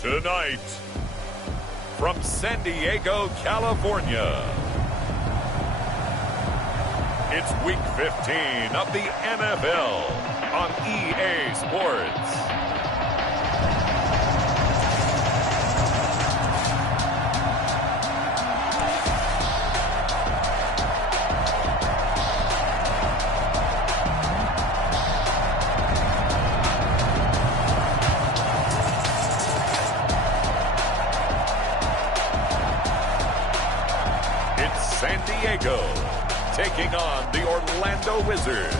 Tonight, from San Diego, California, it's Week 15 of the NFL on EA Sports. San Diego taking on the Orlando Wizards.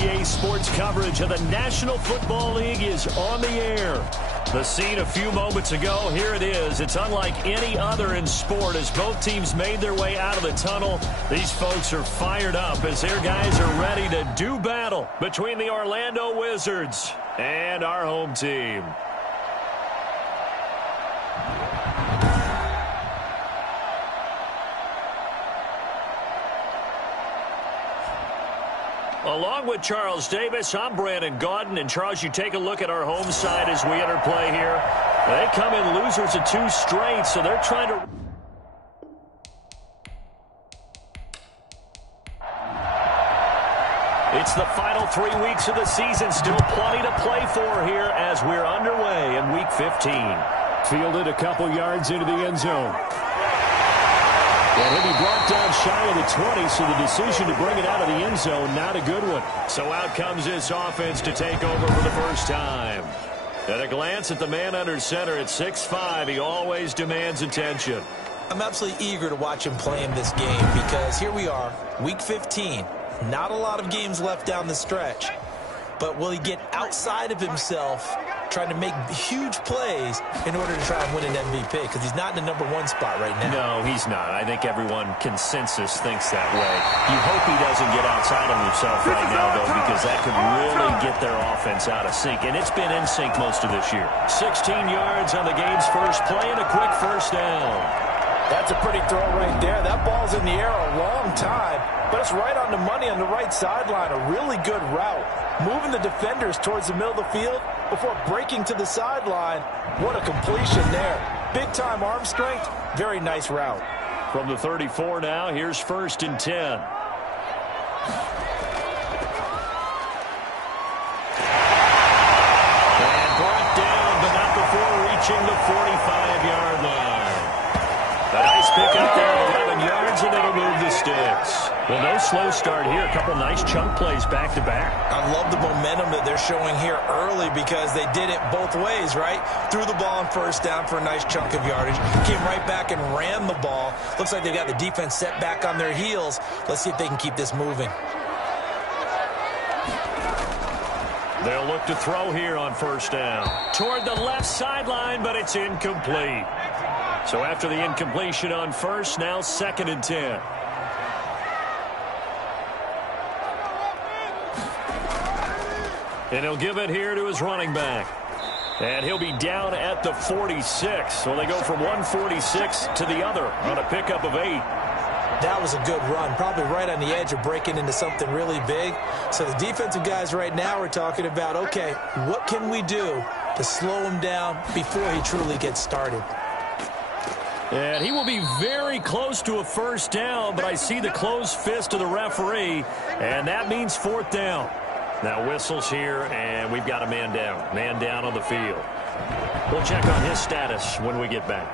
EA Sports coverage of the National Football League is on the air. The scene a few moments ago, here it is. It's unlike any other in sport as both teams made their way out of the tunnel. These folks are fired up as their guys are ready to do battle between the Orlando Wizards and our home team. Along with Charles Davis, I'm Brandon Gaudin. And Charles, you take a look at our home side as we enter play here. They come in losers of 2 straight, so they're trying to... It's the final 3 weeks of the season. Still plenty to play for here as we're underway in Week 15. Fielded a couple yards into the end zone. And he'll be brought down shy of the 20, so the decision to bring it out of the end zone, not a good one. So out comes this offense to take over for the first time. At a glance at the man under center at 6'5", he always demands attention. I'm absolutely eager to watch him play in this game because here we are, Week 15. Not a lot of games left down the stretch. But will he get outside of himself trying to make huge plays in order to try and win an MVP? Because he's not in the #1 spot right now. No, he's not. I think everyone consensus thinks that way. You hope he doesn't get outside of himself right now, though, because that could really get their offense out of sync. And it's been in sync most of this year. 16 yards on the game's first play and a quick first down. That's a pretty throw right there. That ball's in the air a long time, but it's right on the money on the right sideline. A really good route. Moving the defenders towards the middle of the field before breaking to the sideline. What a completion there. Big-time arm strength. Very nice route. From the 34 now, here's 1st and 10. And brought down, but not before reaching the 45-yard line. A nice pick up there, 11 yards, and it'll move the sticks. Well, no slow start here. A couple nice chunk plays back-to-back. I love the momentum that they're showing here early because they did it both ways, right? Threw the ball on first down for a nice chunk of yardage. Came right back and ran the ball. Looks like they've got the defense set back on their heels. Let's see if they can keep this moving. They'll look to throw here on first down. Toward the left sideline, but it's incomplete. So after the incompletion on first, now 2nd and 10. And he'll give it here to his running back. And he'll be down at the 46. So they go from 146 to the other on a pickup of 8. That was a good run, probably right on the edge of breaking into something really big. So the defensive guys right now are talking about, okay, what can we do to slow him down before he truly gets started? And he will be very close to a first down, but I see the closed fist of the referee, and that means 4th down. Now whistles here, and we've got a man down. Man down on the field. We'll check on his status when we get back.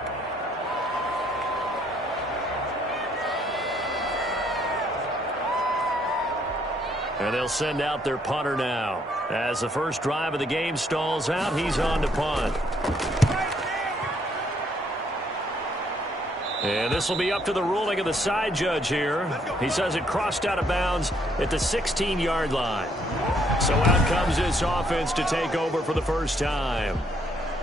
And they'll send out their punter now. As the first drive of the game stalls out, he's on to punt. And this will be up to the ruling of the side judge here. He says it crossed out of bounds at the 16-yard line. So out comes this offense to take over for the first time.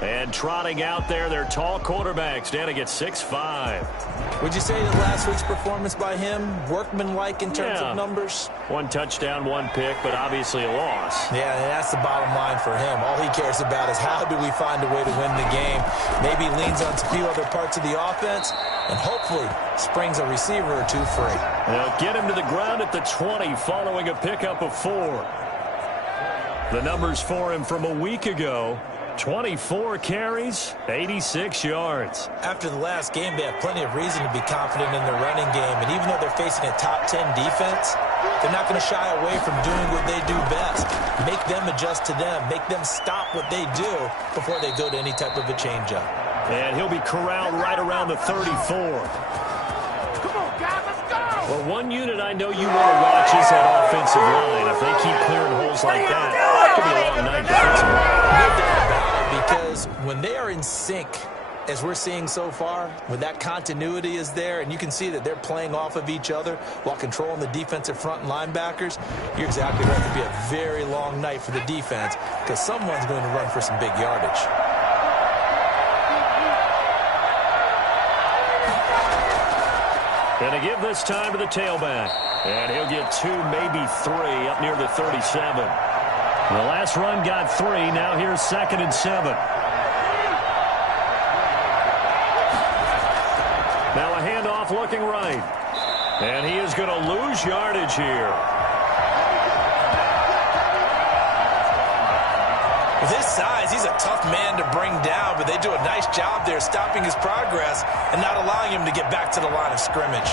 And trotting out there, their tall quarterback standing at 6'5". Would you say that last week's performance by him, workmanlike in terms of numbers? 1 touchdown, 1 pick, but obviously a loss. Yeah, and that's the bottom line for him. All he cares about is how do we find a way to win the game. Maybe leans on a few other parts of the offense and hopefully springs a receiver or 2 free. They'll get him to the ground at the 20 following a pickup of 4. The numbers for him from a week ago: 24 carries, 86 yards. After the last game, they have plenty of reason to be confident in their running game. And even though they're facing a top 10 defense, they're not going to shy away from doing what they do best. Make them adjust to them. Make them stop what they do before they go to any type of a changeup. And he'll be corralled right around the 34. Come on, guys, let's go! Well, one unit I know you want to watch is that offensive line. If they keep clearing holes like that, it could be a long night defensively. No doubt about it, because when they are in sync, as we're seeing so far, when that continuity is there and you can see that they're playing off of each other while controlling the defensive front and linebackers, you're exactly right. It could be a very long night for the defense because someone's going to run for some big yardage. Going to give this time to the tailback. And he'll get 2, maybe 3 up near the 37. The last run got 3. Now here's 2nd and 7. Now a handoff looking right. And he is going to lose yardage here. With his size, he's a tough man to bring down, but they do a nice job there stopping his progress and not allowing him to get back to the line of scrimmage.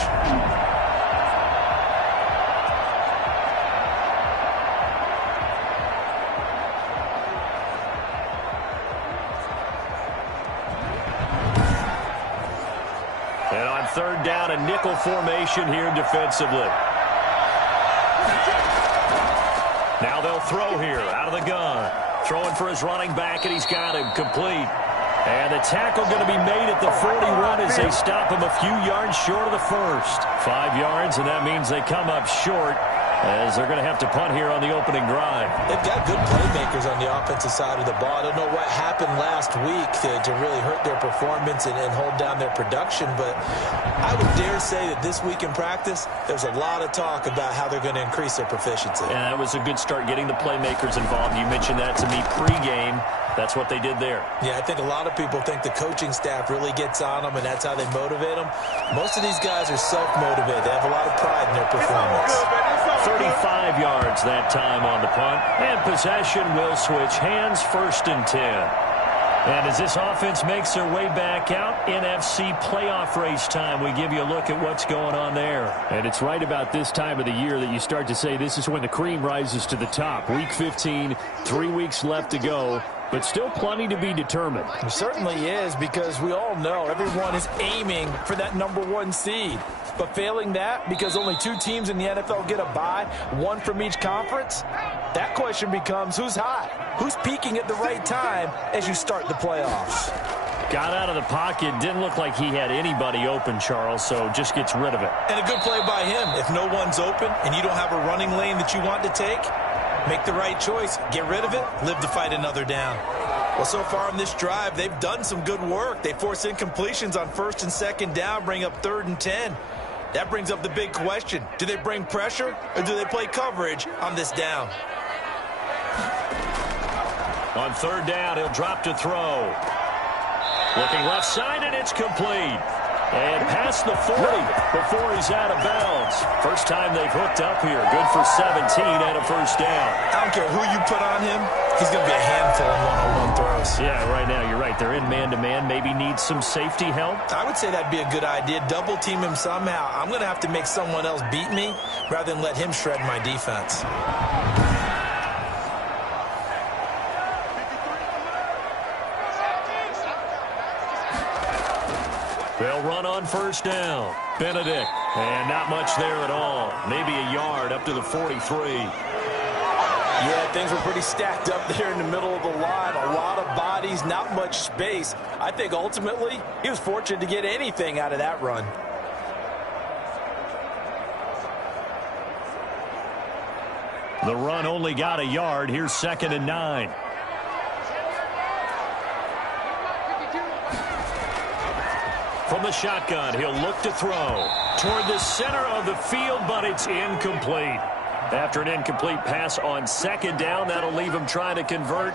And on 3rd down, a nickel formation here defensively. Now they'll throw here out of the gun. Throwing for his running back, and he's got him complete. And the tackle going to be made at the 41 as they stop him a few yards short of the first. 5 yards, and that means they come up short as they're going to have to punt here on the opening drive. They've got good playmakers on the offensive side of the ball. I don't know what happened last week to really hurt their performance and hold down their production, but I would dare say that this week in practice, there's a lot of talk about how they're going to increase their proficiency. And that was a good start getting the playmakers involved. You mentioned that to me pregame. That's what they did there. Yeah, I think a lot of people think the coaching staff really gets on them, and that's how they motivate them. Most of these guys are self-motivated. They have a lot of pride in their performance. 35 yards that time on the punt. And possession will switch hands, 1st and 10. And as this offense makes their way back out, NFC playoff race time, we give you a look at what's going on there. And it's right about this time of the year that you start to say this is when the cream rises to the top. Week 15, 3 weeks left to go, but still plenty to be determined. It certainly is, because we all know everyone is aiming for that #1 seed. But failing that, because only 2 teams in the NFL get a bye, 1 from each conference, that question becomes who's hot? Who's peaking at the right time as you start the playoffs? Got out of the pocket. Didn't look like he had anybody open, Charles, so just gets rid of it. And a good play by him. If no one's open and you don't have a running lane that you want to take, make the right choice. Get rid of it. Live to fight another down. Well, so far on this drive, they've done some good work. They force incompletions on 1st and 2nd down, bring up 3rd and 10. That brings up the big question. Do they bring pressure or do they play coverage on this down? On 3rd down, he'll drop to throw. Looking left side, and it's complete. And past the 40 before he's out of bounds. First time they've hooked up here. Good for 17 and a 1st down. I don't care who you put on him. He's going to be a handful in one-on-one throws. Yeah, right now, you're right. They're in man-to-man. Maybe needs some safety help. I would say that'd be a good idea. Double team him somehow. I'm going to have to make someone else beat me rather than let him shred my defense. They'll run on 1st down. Benedict. And not much there at all. Maybe a yard up to the 43. Yeah, things were pretty stacked up there in the middle of the line. A lot of bodies, not much space. I think ultimately he was fortunate to get anything out of that run. The run only got a yard. Here's 2nd and 9. From the shotgun, he'll look to throw toward the center of the field, but it's incomplete. After an incomplete pass on 2nd down, that'll leave him trying to convert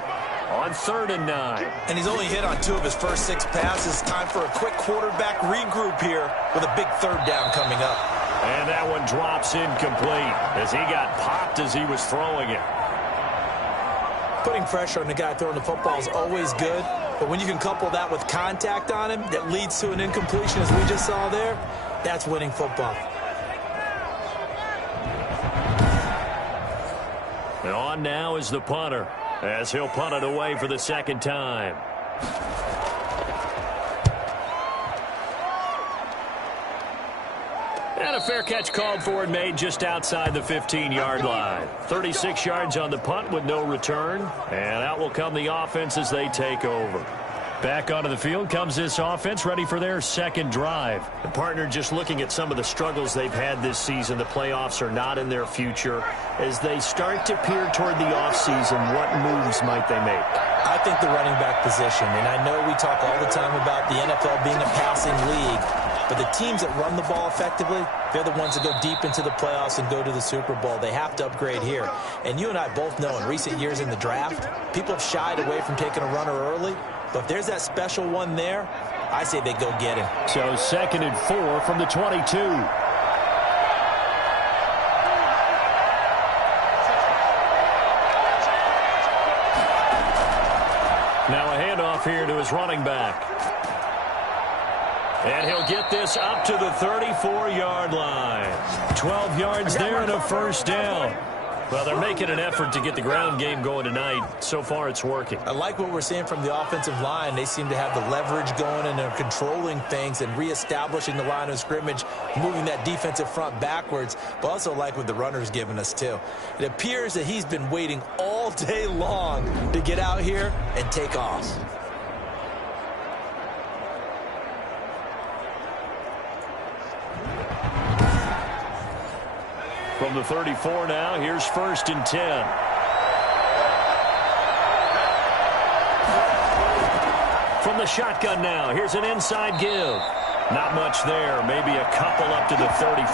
on 3rd and 9. And he's only hit on 2 of his first 6 passes. Time for a quick quarterback regroup here with a big 3rd down coming up. And that one drops incomplete as he got popped as he was throwing it. Putting pressure on the guy throwing the football is always good, but when you can couple that with contact on him that leads to an incompletion, as we just saw there, that's winning football. And on now is the punter, as he'll punt it away for the second time. And a fair catch called for and made just outside the 15-yard line. 36 yards on the punt with no return. And out will come the offense as they take over. Back onto the field comes this offense, ready for their second drive. The partner just looking at some of the struggles they've had this season. The playoffs are not in their future. As they start to peer toward the offseason, what moves might they make? I think the running back position, and I know we talk all the time about the NFL being a passing league, but the teams that run the ball effectively, they're the ones that go deep into the playoffs and go to the Super Bowl. They have to upgrade here. And you and I both know in recent years in the draft, people have shied away from taking a runner early. But if there's that special one there, I say they go get him. So 2nd and 4 from the 22. Now a handoff here to his running back. And he'll get this up to the 34-yard line. 12 yards there and a first down. Well, they're making an effort to get the ground game going tonight. So far, it's working. I like what we're seeing from the offensive line. They seem to have the leverage going, and they're controlling things and reestablishing the line of scrimmage, moving that defensive front backwards, but also like what the runner's giving us, too. It appears that he's been waiting all day long to get out here and take off. From the 34 now, here's 1st and 10. From the shotgun now, here's an inside give. Not much there, maybe a couple up to the 35.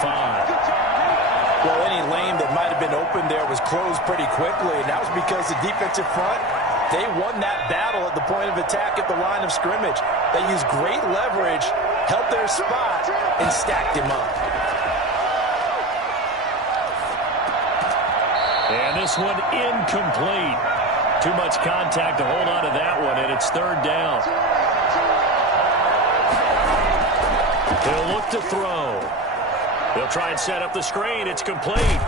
Well, any lane that might have been open there was closed pretty quickly, and that was because the defensive front, they won that battle at the point of attack at the line of scrimmage. They used great leverage, held their spot, and stacked him up. And this one incomplete. Too much contact to hold on to that one, and it's 3rd down. He'll look to throw. He'll try and set up the screen. It's complete.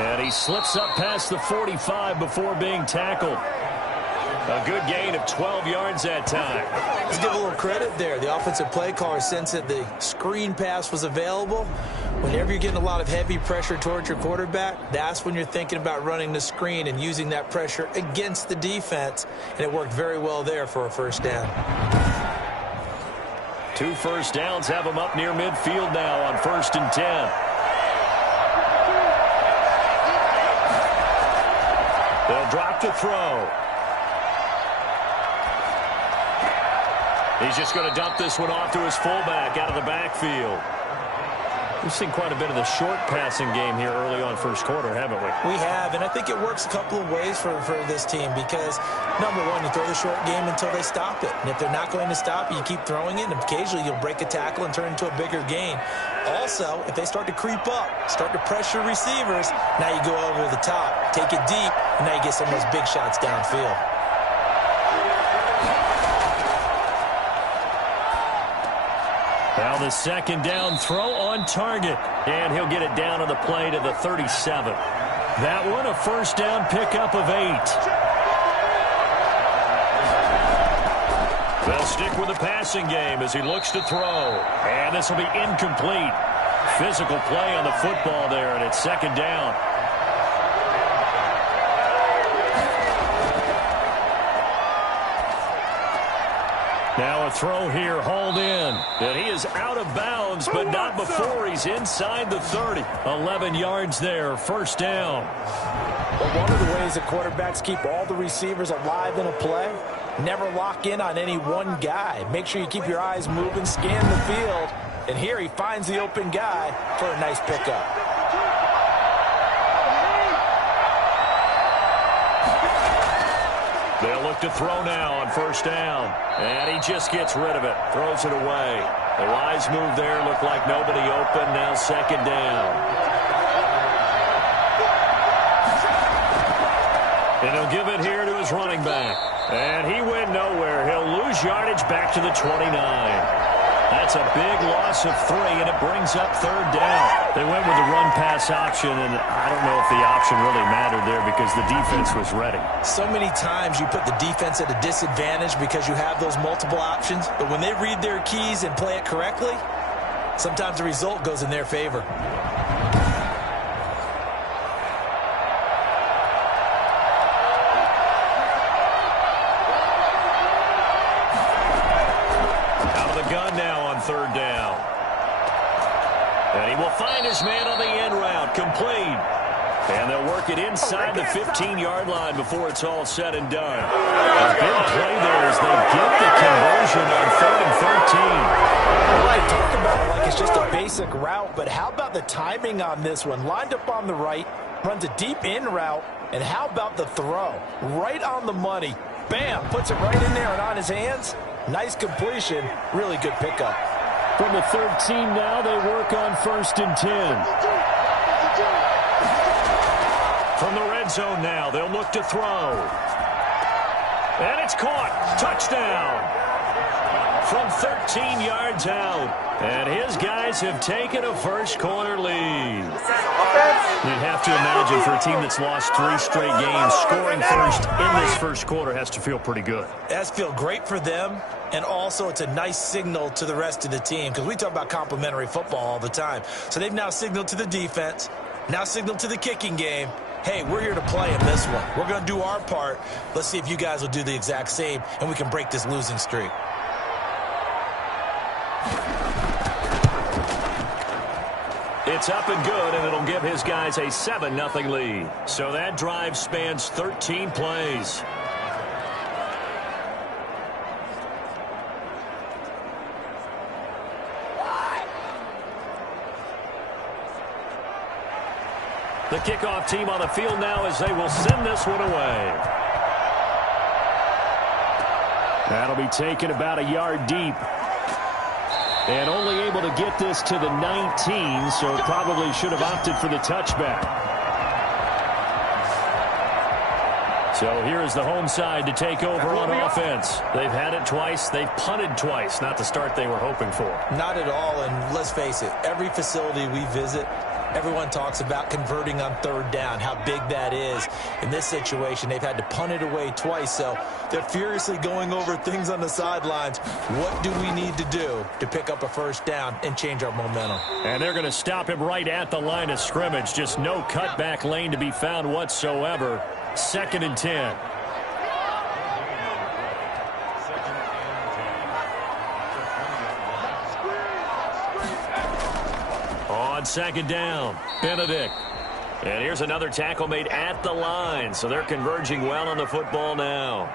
And he slips up past the 45 before being tackled. A good gain of 12 yards that time. Let's give a little credit there. The offensive play caller sensed that the screen pass was available. Whenever you're getting a lot of heavy pressure towards your quarterback, that's when you're thinking about running the screen and using that pressure against the defense. And it worked very well there for a first down. 2 first downs have them up near midfield now on 1st and 10. They'll drop to throw. He's just going to dump this one off to his fullback out of the backfield. We've seen quite a bit of the short passing game here early on first quarter, haven't we? We have, and I think it works a couple of ways for this team because, number one, you throw the short game until they stop it. And if they're not going to stop it, you keep throwing it, and occasionally you'll break a tackle and turn it into a bigger gain. Also, if they start to creep up, start to pressure receivers, now you go over the top, take it deep, and now you get some of those big shots downfield. Now the 2nd down throw on target. And he'll get it down on the play to the 37. That one a first down pickup of 8. They'll stick with the passing game as he looks to throw. And this will be incomplete. Physical play on the football there, and it's 2nd down. Now a throw here, hauled in. And he is out of bounds, but not before he's inside the 30. 11 yards there, first down. Well, one of the ways that quarterbacks keep all the receivers alive in a play, never lock in on any one guy. Make sure you keep your eyes moving, scan the field. And here he finds the open guy for a nice pickup. They'll look to throw now on first down. And he just gets rid of it. Throws it away. The wise move there. Looked like nobody open. Now 2nd down. And he'll give it here to his running back. And he went nowhere. He'll lose yardage back to the 29. That's a big loss of 3, and it brings up third down. They went with the run-pass option, and I don't know if the option really mattered there because the defense was ready. So many times you put the defense at a disadvantage because you have those multiple options, but when they read their keys and play it correctly, sometimes the result goes in their favor. Third down. And he will find his man on the end route. Complete. And they'll work it inside the 15-yard line before it's all said and done. A big play there as they get the conversion on 3rd and 13. All right, talk about it like it's just a basic route, but how about the timing on this one? Lined up on the right, runs a deep in route, and how about the throw? Right on the money. Bam, puts it right in there and on his hands. Nice completion. Really good pickup. From the 13 now, they work on 1st and 10. From the red zone now, they'll look to throw. And it's caught. Touchdown. From 13 yards out. And his guys have taken a first-quarter lead. You'd have to imagine for a team that's lost 3 straight games, scoring first in this first quarter has to feel pretty good. It has to feel great for them, and also it's a nice signal to the rest of the team because we talk about complementary football all the time. So they've now signaled to the defense, now signaled to the kicking game, hey, we're here to play in this one. We're going to do our part. Let's see if you guys will do the exact same, and we can break this losing streak. It's up and good, and it'll give his guys a 7-0 lead. So that drive spans 13 plays. The kickoff team on the field now as they will send this one away. That'll be taken about a yard deep. And only able to get this to the 19, so probably should have opted for the touchback. So here's the home side to take over on offense. They've had it twice. They've punted twice. Not the start they were hoping for. Not at all, and let's face it, every facility we visit, everyone talks about converting on 3rd down, how big that is. In this situation, they've had to punt it away twice, so they're furiously going over things on the sidelines. What do we need to do to pick up a first down and change our momentum? And they're going to stop him right at the line of scrimmage. Just no cutback lane to be found whatsoever. 2nd and 10. On 2nd down, Benedict. And here's another tackle made at the line, so they're converging well on the football now.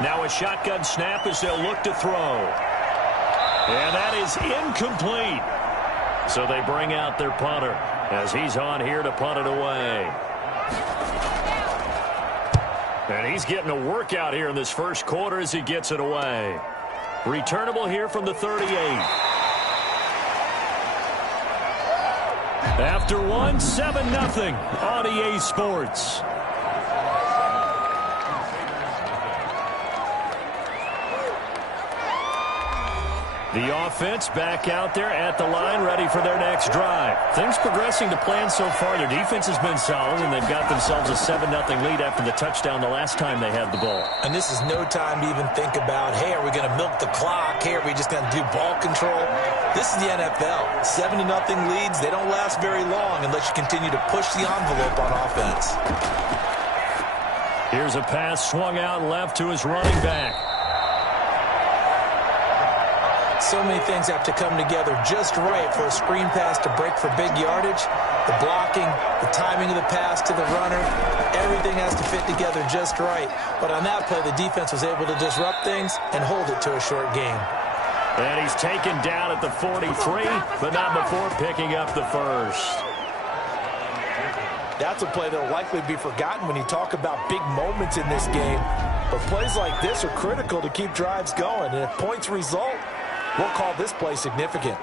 Now a shotgun snap as they'll look to throw. And that is incomplete. So they bring out their punter as he's on here to punt it away. And he's getting a workout here in this first quarter as he gets it away. Returnable here from the 38. After one, 7-0 on EA Sports. The offense back out there at the line, ready for their next drive. Things progressing to plan so far. Their defense has been solid, and they've got themselves a 7-0 lead after the touchdown the last time they had the ball. And this is no time to even think about, hey, are we going to milk the clock? Hey, are we just going to do ball control? This is the NFL. 7-0 leads, they don't last very long unless you continue to push the envelope on offense. Here's a pass swung out left to his running back. So many things have to come together just right for a screen pass to break for big yardage. The blocking, the timing of the pass to the runner, everything has to fit together just right. But on that play, the defense was able to disrupt things and hold it to a short game. And he's taken down at the 43, but not before picking up the first. That's a play that will likely be forgotten when you talk about big moments in this game. But plays like this are critical to keep drives going. And if points result, we'll call this play significant.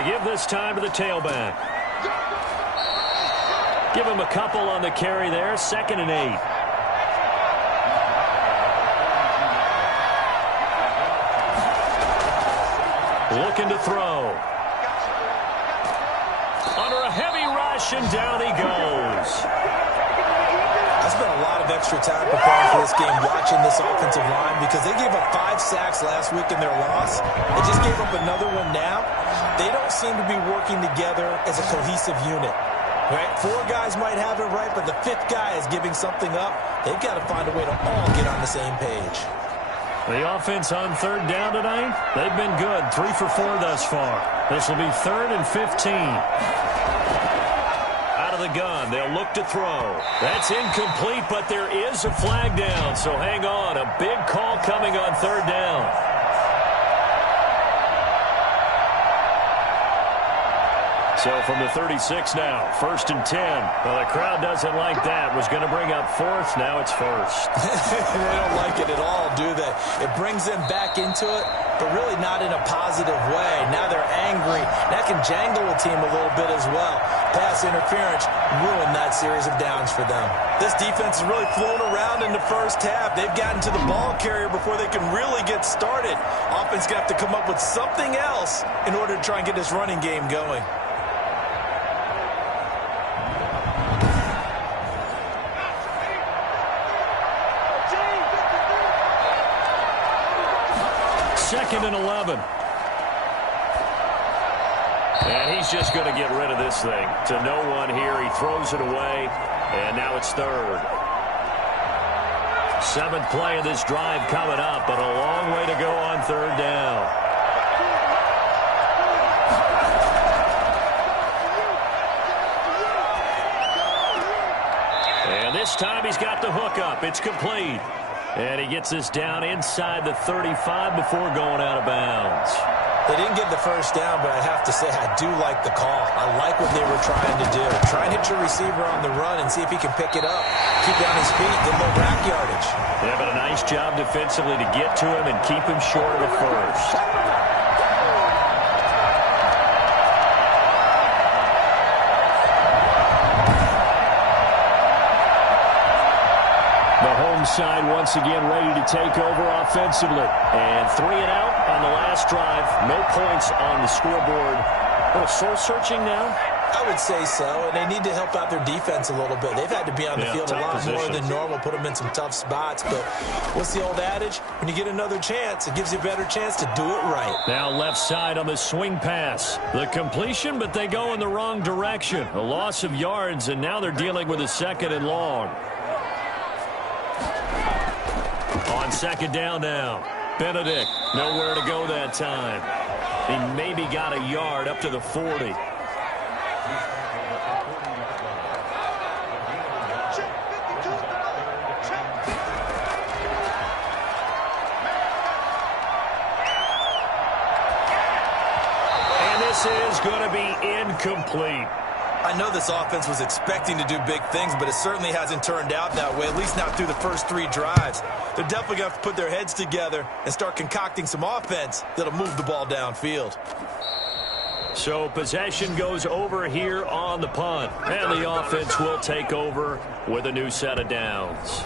they give this time to the tailback. Give him a couple on the carry there. 2nd and 8. Looking to throw. Under a heavy rush, and down he goes. I spent a lot of extra time preparing for this game watching this offensive line because they gave up 5 sacks last week in their loss. They just gave up another one now. They don't seem to be working together as a cohesive unit. Right? 4 guys might have it right, but the 5th guy is giving something up. They've got to find a way to all get on the same page. The offense on 3rd down tonight, they've been good. 3 for 4 thus far. This will be 3rd and 15. Out of the gun, they'll look to throw. That's incomplete, but there is a flag down, so hang on. A big call coming on 3rd down. So from the 36 now, 1st and 10. Well, the crowd doesn't like that. Was going to bring up 4th. Now it's 1st. They don't like it at all, do they? It brings them back into it, but really not in a positive way. Now they're angry. That can jangle a team a little bit as well. Pass interference ruined that series of downs for them. This defense has really flown around in the first half. They've gotten to the ball carrier before they can really get started. Offense going to have to come up with something else in order to try and get this running game going. Second and 11. And he's just going to get rid of this thing. To no one here. He throws it away. And now it's 3rd. 7th play of this drive coming up, but a long way to go on 3rd down. And this time he's got the hook up. It's complete. And he gets this down inside the 35 before going out of bounds. They didn't get the first down, but I have to say I do like the call. I like what they were trying to do. Try and hit your receiver on the run and see if he can pick it up. Keep it on his feet, get a little rack yardage. Yeah, but a nice job defensively to get to him and keep him short of the first. Side once again ready to take over offensively. And 3 and out on the last drive. No points on the scoreboard. A little soul-searching now? I would say so, and they need to help out their defense a little bit. They've had to be on the field a lot more than normal, put them in some tough spots. But what's the old adage? When you get another chance, it gives you a better chance to do it right. Now left side on the swing pass. The completion, but they go in the wrong direction. A loss of yards, and now they're dealing with a 2nd and long. On 2nd down now. Benedict, nowhere to go that time. He maybe got a yard up to the 40. And this is going to be incomplete. I know this offense was expecting to do big things, but it certainly hasn't turned out that way, at least not through the first 3 drives. They're definitely going to have to put their heads together and start concocting some offense that'll move the ball downfield. So possession goes over here on the punt, and the offense will take over with a new set of downs.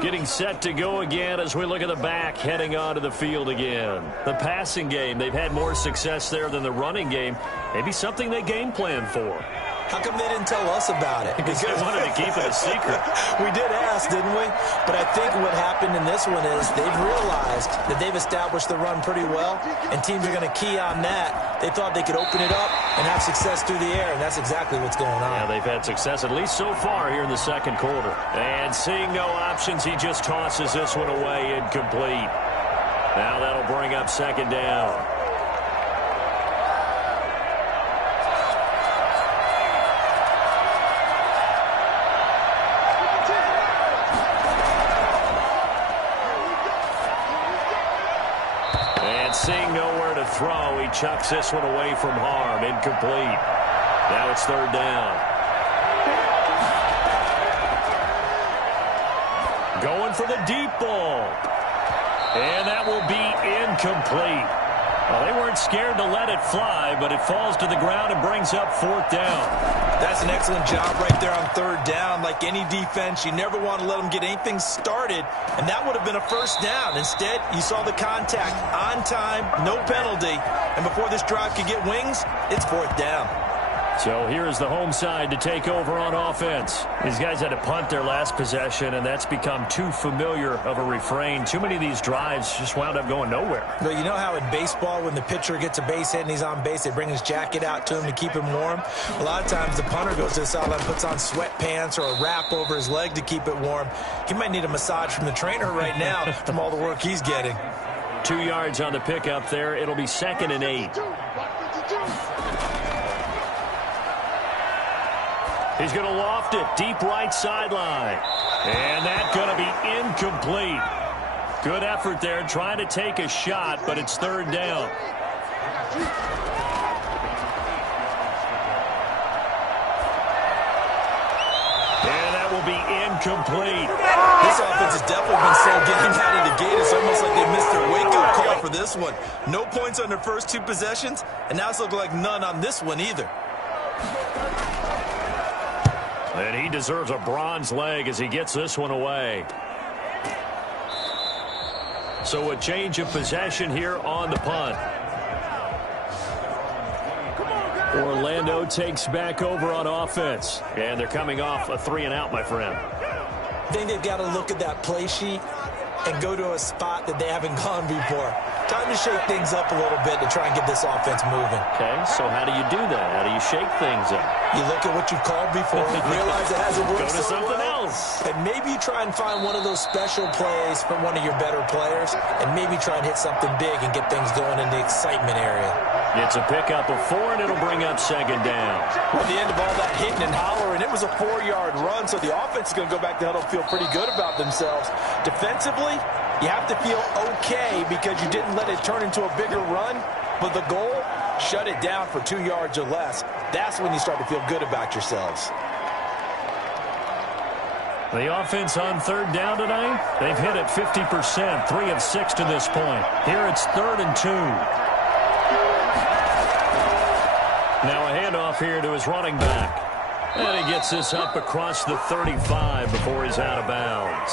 Getting set to go again as we look at the back heading onto the field again. The passing game, they've had more success there than the running game. Maybe something they game plan for. How come they didn't tell us about it? Because they wanted to keep it a secret. We did ask, didn't we? But I think what happened in this one is they've realized that they've established the run pretty well, and teams are going to key on that. They thought they could open it up and have success through the air, and that's exactly what's going on. Yeah, they've had success, at least so far, here in the 2nd quarter. And seeing no options, he just tosses this one away incomplete. Now that'll bring up 2nd down. Seeing nowhere to throw, he chucks this one away from harm. Incomplete. Now it's 3rd down. Going for the deep ball. And that will be incomplete. Well, they weren't scared to let it fly, but it falls to the ground and brings up 4th down. That's an excellent job right there on 3rd down. Like any defense, you never want to let them get anything started, and that would have been a 1st down. Instead, you saw the contact on time, no penalty, and before this drive could get wings, it's 4th down. So here's the home side to take over on offense. These guys had to punt their last possession, and that's become too familiar of a refrain. Too many of these drives just wound up going nowhere. Well, you know how in baseball, when the pitcher gets a base hit and he's on base, they bring his jacket out to him to keep him warm? A lot of times the punter goes to the sideline, puts on sweatpants or a wrap over his leg to keep it warm. He might need a massage from the trainer right now from all the work he's getting. 2 yards on the pickup there. It'll be 2nd and 8. He's going to loft it deep right sideline. And that's going to be incomplete. Good effort there trying to take a shot, but it's 3rd down. And that will be incomplete. This offense has definitely been slow getting out of the gate. It's almost like they missed their wake-up call for this one. No points on their first 2 possessions, and now it's looking like none on this one either. And he deserves a bronze leg as he gets this one away. So a change of possession here on the punt. Orlando takes back over on offense. And they're coming off a 3-and-out, my friend. I think they've got to look at that play sheet and go to a spot that they haven't gone before. Time to shake things up a little bit to try and get this offense moving. Okay, so how do you do that? How do you shake things up? You look at what you've called before, realize it hasn't worked Go to so something well, else. and maybe you try and find one of those special plays from one of your better players, and maybe try and hit something big and get things going in the excitement area. It's a pickup of 4, and it'll bring up 2nd down. At the end of all that hitting and hollering, it was a 4-yard run, so the offense is going to go back to huddle and feel pretty good about themselves. Defensively, you have to feel okay because you didn't let it turn into a bigger run, but the goal, shut it down for 2 yards or less. That's when you start to feel good about yourselves. The offense on 3rd down tonight, they've hit it 50%, 3 of 6 to this point. Here it's 3rd and 2. Now a handoff here to his running back. And he gets this up across the 35 before he's out of bounds.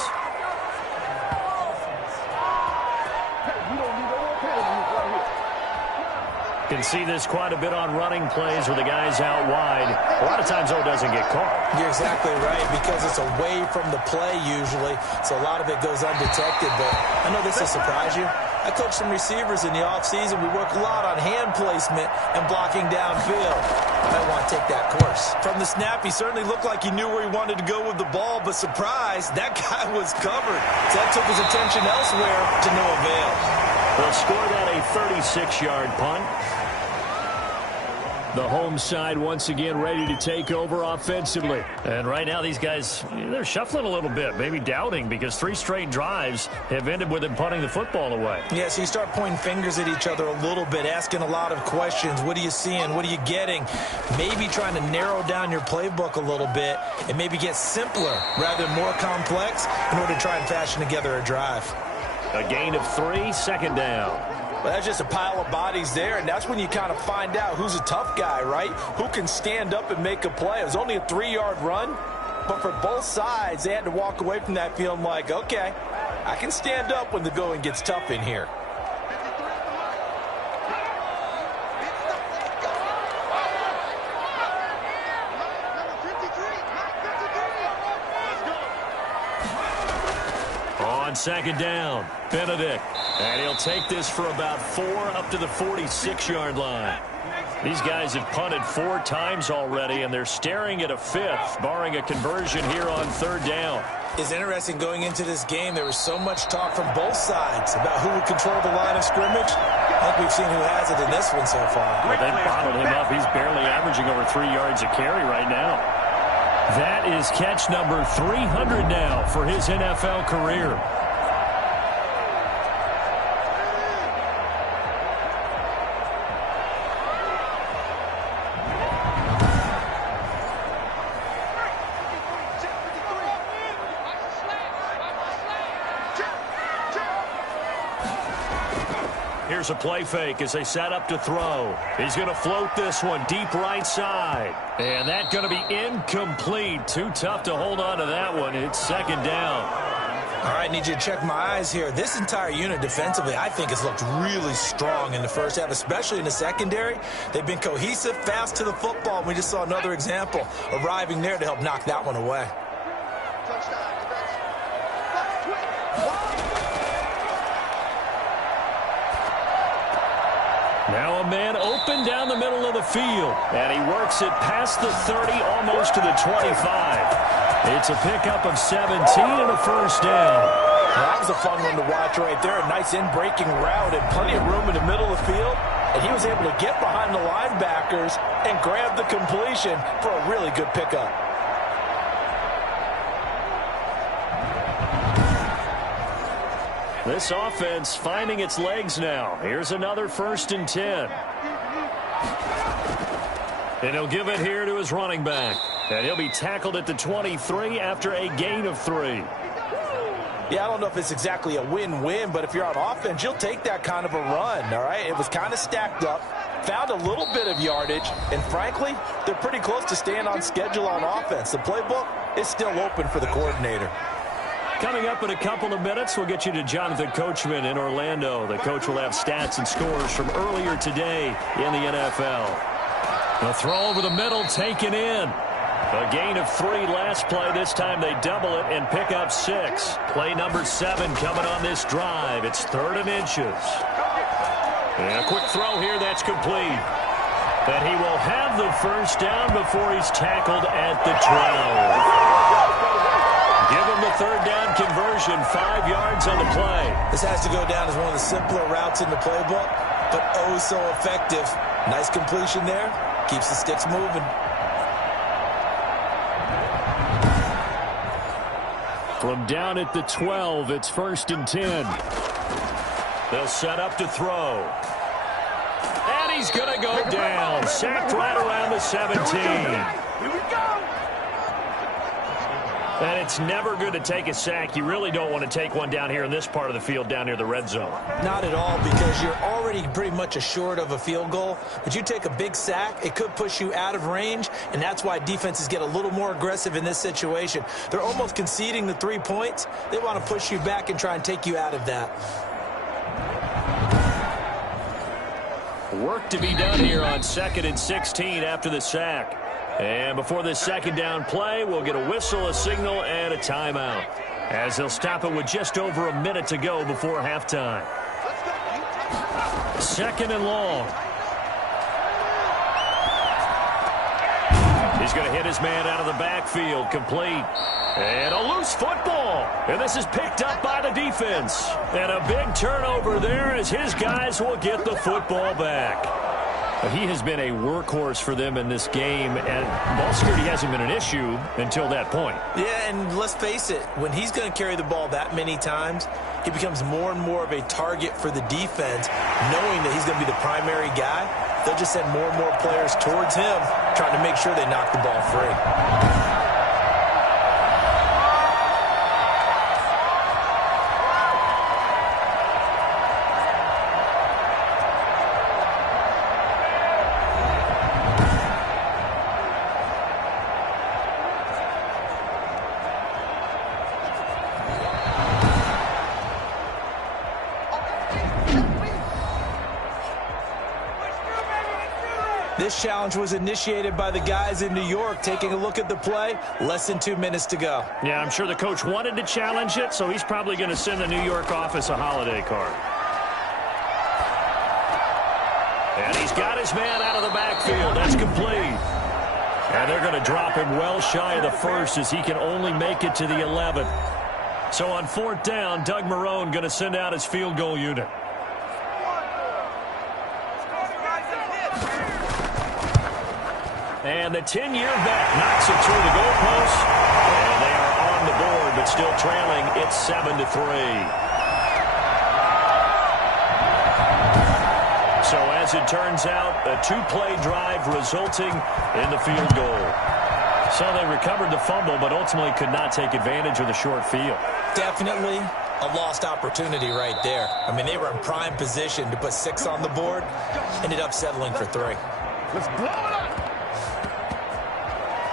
Can see this quite a bit on running plays where the guy's out wide. A lot of times, though, it doesn't get caught. You're exactly right, because it's away from the play usually, so a lot of it goes undetected. But I know this will surprise you. I coach some receivers in the offseason. We work a lot on hand placement and blocking downfield. I might want to take that course. From the snap, he certainly looked like he knew where he wanted to go with the ball, but surprise, that guy was covered. So that took his attention elsewhere to no avail. They'll score that a 36-yard punt. The home side once again ready to take over offensively. And right now these guys, they're shuffling a little bit, maybe doubting, because 3 straight drives have ended with them punting the football away. Yeah, so you start pointing fingers at each other a little bit, asking a lot of questions. What are you seeing? What are you getting? Maybe trying to narrow down your playbook a little bit and maybe get simpler rather than more complex in order to try and fashion together a drive. A gain of 3, 2nd down. Well, that's just a pile of bodies there, and that's when you kind of find out who's a tough guy, right? Who can stand up and make a play. It was only a 3-yard run, but for both sides, they had to walk away from that feeling like, okay, I can stand up when the going gets tough in here. On 2nd down, Benedict. And he'll take this for about 4 up to the 46-yard line. These guys have punted 4 times already, and they're staring at a 5th, barring a conversion here on 3rd down. It's interesting going into this game. There was so much talk from both sides about who would control the line of scrimmage. I think we've seen who has it in this one so far. Well, they've bottled him up. He's barely averaging over 3 yards a carry right now. That is catch number 300 now for his NFL career. here's a play fake as they set up to throw. He's going to float this one deep right side. And that's going to be incomplete. Too tough to hold on to that one. It's second down. All right, need you to check my eyes here. This entire unit defensively, I think, has looked really strong in the first half, especially in the secondary. They've been cohesive, fast to the football. We just saw another example arriving there to help knock that one away. Now a man open down the middle of the field, and he works it past the 30, almost to the 25. It's a pickup of 17 and a first down. Well, that was a fun one to watch right there. A nice in-breaking route and plenty of room in the middle of the field. And he was able to get behind the linebackers and grab the completion for a really good pickup. This offense finding its legs now. Here's another 1st and 10. And he'll give it here to his running back. And he'll be tackled at the 23 after a gain of 3. Yeah, I don't know if it's exactly a win-win, but if you're on offense, you'll take that kind of a run, all right? It was kind of stacked up, found a little bit of yardage, and frankly, they're pretty close to staying on schedule on offense. The playbook is still open for the coordinator. Coming up in a couple of minutes, we'll get you to Jonathan Coachman in Orlando. The coach will have stats and scores from earlier today in the NFL. The throw over the middle taken in. A gain of 3 last play. This time they double it and pick up 6. Play number 7 coming on this drive. It's 3rd and inches. And a quick throw here that's complete. And he will have the first down before he's tackled at the 12. Give him the 3rd down conversion, 5 yards on the play. This has to go down as one of the simpler routes in the playbook, but oh so effective. Nice completion there. Keeps the sticks moving. From down at the 12, it's 1st and 10. They'll set up to throw. And he's going to go down. Sacked right around the 17. Here we go. And it's never good to take a sack. You really don't want to take one down here in this part of the field, down near the red zone. Not at all, because you're already pretty much assured of a field goal. But you take a big sack, it could push you out of range, and that's why defenses get a little more aggressive in this situation. They're almost conceding the 3 points. They want to push you back and try and take you out of that. Work to be done here on 2nd and 16 after the sack. And before this 2nd down play, we'll get a whistle, a signal, and a timeout, as they'll stop it with just over a minute to go before halftime. 2nd and long. He's going to hit his man out of the backfield, complete. And a loose football. And this is picked up by the defense. And a big turnover there as his guys will get the football back. He has been a workhorse for them in this game, and ball security hasn't been an issue until that point. Yeah, and let's face it, when he's going to carry the ball that many times, he becomes more and more of a target for the defense, knowing that he's going to be the primary guy. They'll just send more and more players towards him, trying to make sure they knock the ball free. This challenge was initiated by the guys in New York. Taking a look at the play, less than 2 minutes to go. Yeah, I'm sure the coach wanted to challenge it, so he's probably going to send the New York office a holiday card. And he's got his man out of the backfield. That's complete. And they're going to drop him well shy of the 1st as he can only make it to the 11th. So on 4th down, Doug Marrone going to send out his field goal unit. And the 10-year vet knocks it through the goalpost. And they are on the board, but still trailing. It's 7-3. So as it turns out, a 2-play drive resulting in the field goal. So they recovered the fumble, but ultimately could not take advantage of the short field. Definitely. a lost opportunity right there. I mean, they were in prime position to put 6 on the board. Ended up settling for 3. Let's blow it up.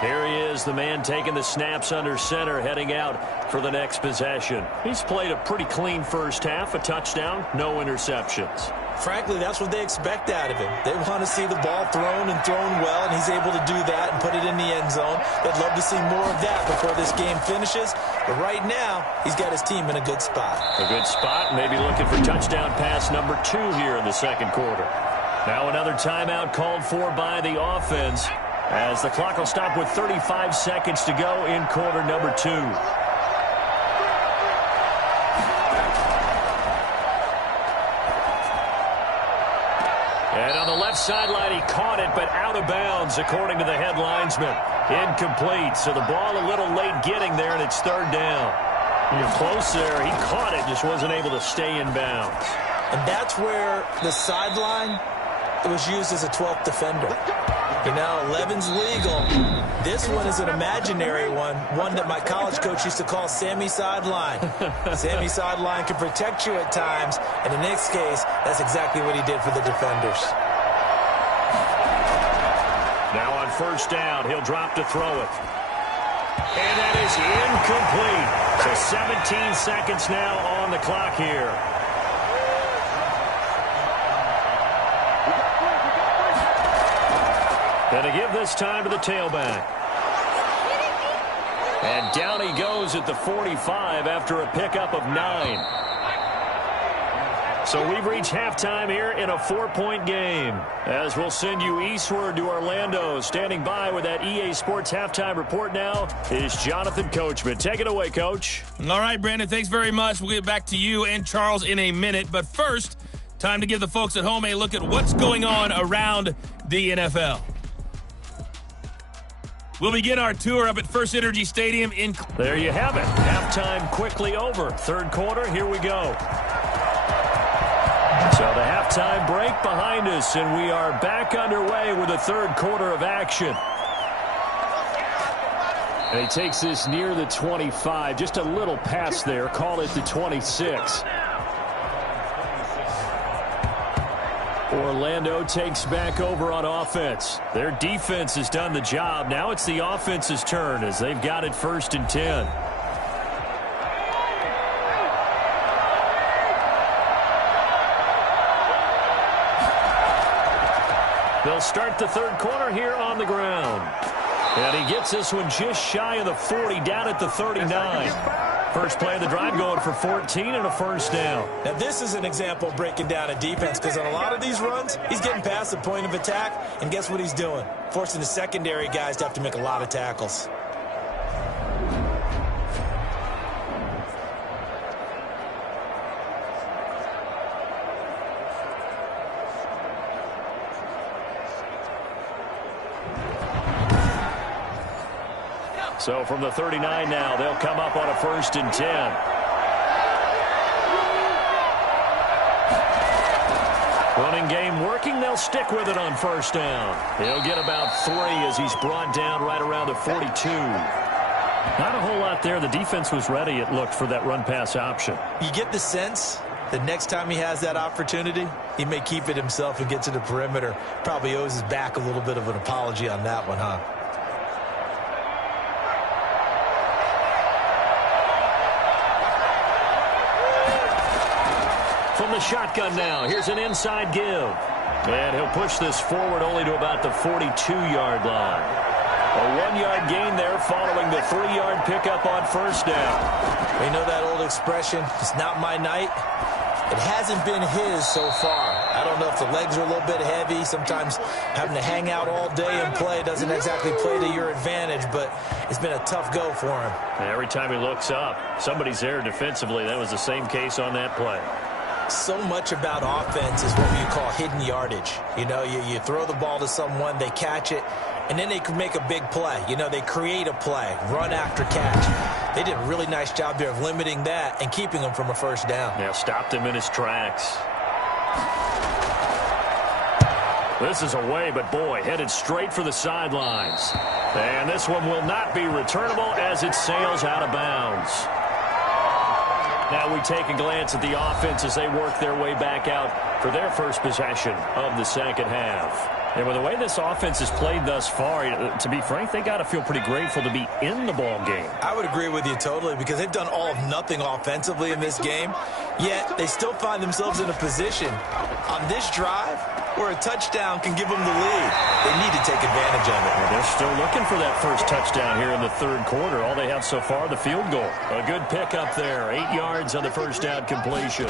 Here he is, the man taking the snaps under center, heading out for the next possession. He's played a pretty clean first half, a touchdown, no interceptions. Frankly, that's what they expect out of him. They want to see the ball thrown and thrown well, and he's able to do that and put it in the end zone. They'd love to see more of that before this game finishes. But right now, he's got his team in a good spot. A good spot, maybe looking for touchdown pass number 2 here in the second quarter. Now another timeout called for by the offense, as the clock will stop with 35 seconds to go in quarter number 2. And on the left sideline, he caught it, but out of bounds, according to the head linesman. Incomplete, so the ball a little late getting there, and it's 3rd down. You're close there. He caught it, just wasn't able to stay in bounds. And that's where the sideline, it was used as a 12th defender. You know, 11's legal. This one is an imaginary one that my college coach used to call Sammy Sideline. Sammy Sideline can protect you at times, and in this case, that's exactly what he did for the defenders. Now on 1st down, he'll drop to throw it. And that is incomplete. So 17 seconds now on the clock here. And to give this time to the tailback. And down he goes at the 45 after a pickup of 9. So we've reached halftime here in a 4-point game. As we'll send you eastward to Orlando. Standing by with that EA Sports halftime report now is Jonathan Coachman. Take it away, Coach. All right, Brandon, thanks very much. We'll get back to you and Charles in a minute. But first, time to give the folks at home a look at what's going on around the NFL. We'll begin our tour up at First Energy Stadium in... There you have it. Halftime quickly over. 3rd quarter, here we go. So the halftime break behind us, and we are back underway with the 3rd quarter of action. And he takes this near the 25. Just a little pass there. Call it the 26. Orlando takes back over on offense. Their defense has done the job. Now it's the offense's turn as they've got it 1st and 10. They'll start the 3rd quarter here on the ground. And he gets this one just shy of the 40, down at the 39. First play of the drive going for 14 and a 1st down. Now this is an example of breaking down a defense, because on a lot of these runs, he's getting past the point of attack, and guess what he's doing? Forcing the secondary guys to have to make a lot of tackles. So from the 39 now, they'll come up on a 1st and 10. Running game working. They'll stick with it on 1st down. He'll get about 3 as he's brought down right around the 42. Not a whole lot there. The defense was ready, it looked, for that run-pass option. You get the sense that next time he has that opportunity, he may keep it himself and get to the perimeter. Probably owes his back a little bit of an apology on that one, huh? From the shotgun now, here's an inside give. And he'll push this forward only to about the 42-yard line. A 1-yard gain there following the 3-yard pickup on 1st down. You know that old expression, it's not my night? It hasn't been his so far. I don't know if the legs are a little bit heavy. Sometimes having to hang out all day and play doesn't exactly play to your advantage, but it's been a tough go for him. And every time he looks up, somebody's there defensively. That was the same case on that play. So much about offense is what you call hidden yardage. You know, you throw the ball to someone, they catch it, and then they can make a big play. You know, they create a play, run after catch. They did a really nice job there of limiting that and keeping him from a 1st down. Yeah, stopped him in his tracks. This is away, but boy, headed straight for the sidelines. And this one will not be returnable as it sails out of bounds. Now we take a glance at the offense as they work their way back out for their first possession of the second half. And with the way this offense has played thus far, to be frank, they got to feel pretty grateful to be in the ball game. I would agree with you totally because they've done all of nothing offensively in this game, yet they still find themselves in a position on this drive where a touchdown can give them the lead. They need to take advantage of it. Well, they're still looking for that first touchdown here in the third quarter. All they have so far, the field goal. A good pickup there. 8 yards on the first down completion.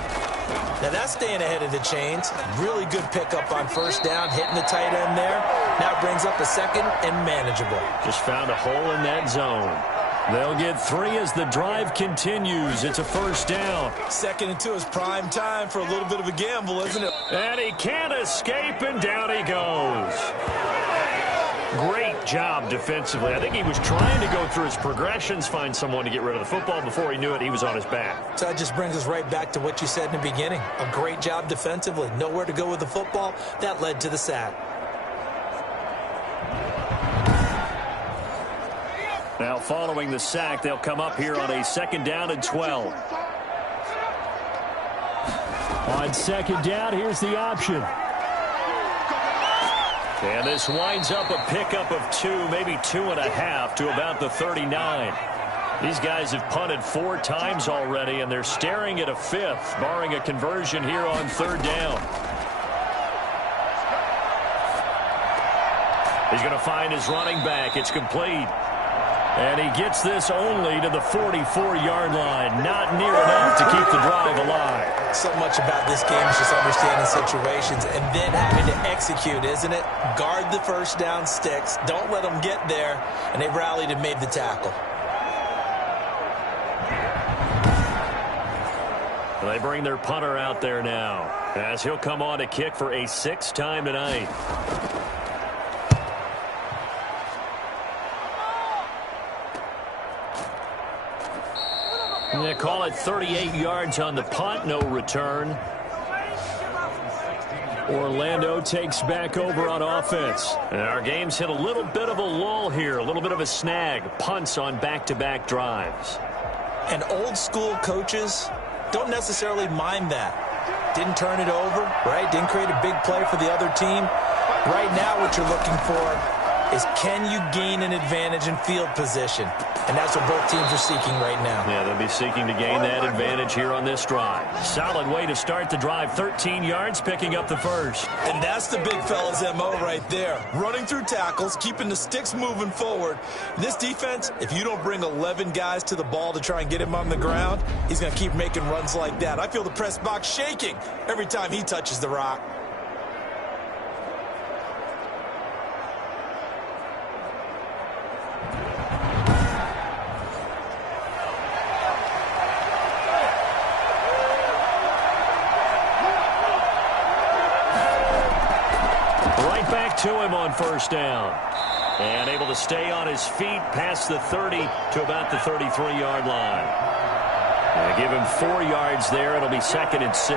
Now that's staying ahead of the chains. Really good pickup on first down, hitting the tight end there. Now it brings up a second and manageable. Just found a hole in that zone. They'll get 3 as the drive continues. It's a first down. 2nd and 2 is prime time for a little bit of a gamble, isn't it? And he can't escape, and down he goes. Great job defensively. I think he was trying to go through his progressions, find someone to get rid of the football. Before he knew it, he was on his back. So that just brings us right back to what you said in the beginning. A great job defensively. Nowhere to go with the football. That led to the sack. Now following the sack, they'll come up here on a 2nd down and 12. On 2nd down, here's the option. And this winds up a pickup of 2, maybe 2.5 to about the 39. These guys have punted 4 times already, and they're staring at a 5th, barring a conversion here on 3rd down. He's going to find his running back. It's complete. And he gets this only to the 44-yard line. Not near enough to keep the drive alive. So much about this game is just understanding situations and then having to execute, isn't it? Guard the first down sticks. Don't let them get there. And they rallied and made the tackle. They bring their punter out there now as he'll come on to kick for a 6th time tonight. They call it 38 yards on the punt, no return. Orlando takes back over on offense. And our game's hit a little bit of a lull here, a little bit of a snag. Punts on back-to-back drives. And old-school coaches don't necessarily mind that. Didn't turn it over, right? Didn't create a big play for the other team. Right now what you're looking for is can you gain an advantage in field position? And that's what both teams are seeking right now. Yeah, they'll be seeking to gain that advantage here on this drive. Solid way to start the drive. 13 yards, picking up the first. And that's the big fella's MO right there. Running through tackles, keeping the sticks moving forward. This defense, if you don't bring 11 guys to the ball to try and get him on the ground, he's going to keep making runs like that. I feel the press box shaking every time he touches the rock. To him on first down. And able to stay on his feet past the 30 to about the 33-yard line. And give him 4 yards there. It'll be 2nd and 6.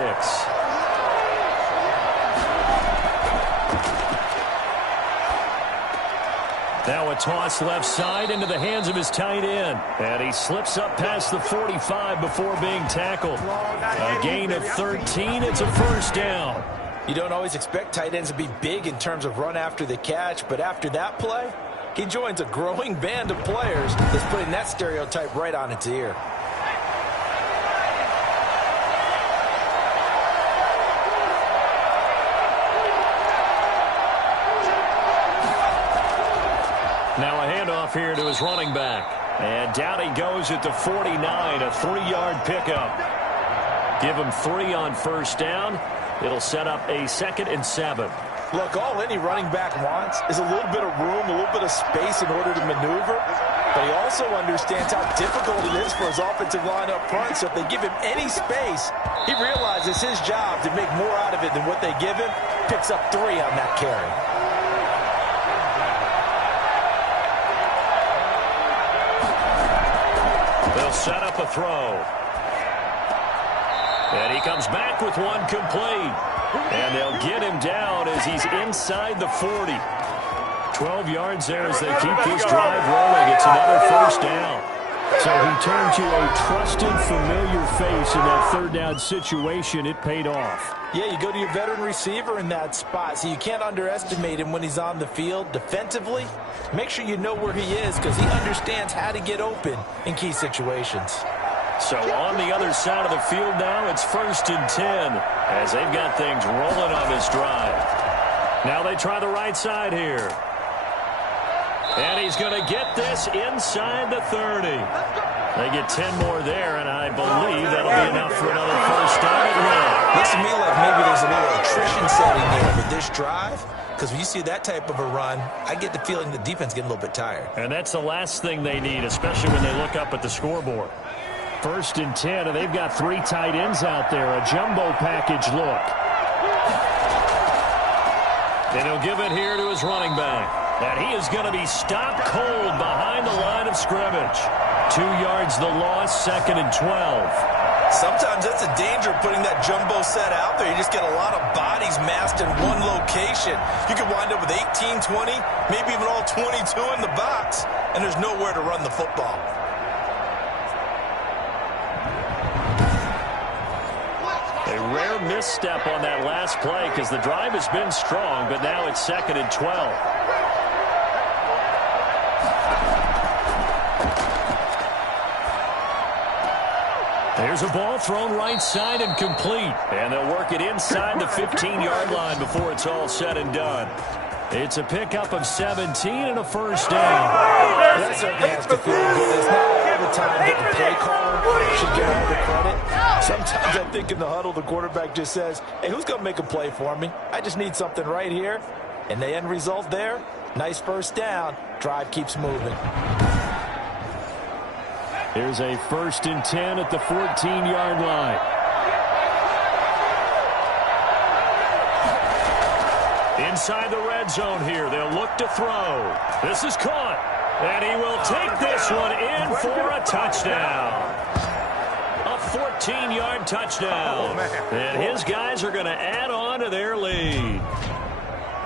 Now a toss left side into the hands of his tight end. And he slips up past the 45 before being tackled. A gain of 13. It's a first down. You don't always expect tight ends to be big in terms of run after the catch, but after that play, he joins a growing band of players that's putting that stereotype right on its ear. Now a handoff here to his running back. And down he goes at the 49, a 3-yard pickup. Give him 3 on first down. It'll set up a 2nd and 7. Look, all any running back wants is a little bit of room, a little bit of space in order to maneuver. But he also understands how difficult it is for his offensive line up front. So if they give him any space, he realizes his job to make more out of it than what they give him. Picks up 3 on that carry. They'll set up a throw. And he comes back with one complete. And they'll get him down as he's inside the 40. 12 yards there as they keep this drive rolling. It's another first down. So he turned to a trusted, familiar face in that third down situation. It paid off. Yeah, you go to your veteran receiver in that spot, so you can't underestimate him when he's on the field. Defensively, make sure you know where he is because he understands how to get open in key situations. So on the other side of the field now, it's 1st and 10 as they've got things rolling on this drive. Now they try the right side here. And he's going to get this inside the 30. They get 10 more there, and I believe that'll be enough for another first down. It will. Looks to me like maybe there's a little attrition setting there with this drive. Because when you see that type of a run, I get the feeling the defense getting a little bit tired. And that's the last thing they need, especially when they look up at the scoreboard. 1st and 10, and they've got 3 tight ends out there. A jumbo package look. And he'll give it here to his running back. And he is going to be stopped cold behind the line of scrimmage. 2 yards the loss, 2nd and 12. Sometimes that's a danger of putting that jumbo set out there. You just get a lot of bodies massed in one location. You could wind up with 18, 20, maybe even all 22 in the box, and there's nowhere to run the football. A rare misstep on that last play because the drive has been strong, but now it's 2nd and 12. There's a ball thrown right side and complete. And they'll work it inside the 15-yard line before it's all said and done. It's a pickup of 17 and a first down. That certainly has to feel good. It's not all the time that the play caller should get all the credit. Sometimes I think in the huddle, the quarterback just says, hey, who's going to make a play for me? I just need something right here. And the end result there, nice first down. Drive keeps moving. Here's a 1st and 10 at the 14-yard line. Inside the red zone here. They'll look to throw. This is caught. And he will take this one in for a touchdown. A 14-yard touchdown. And his guys are going to add on to their lead.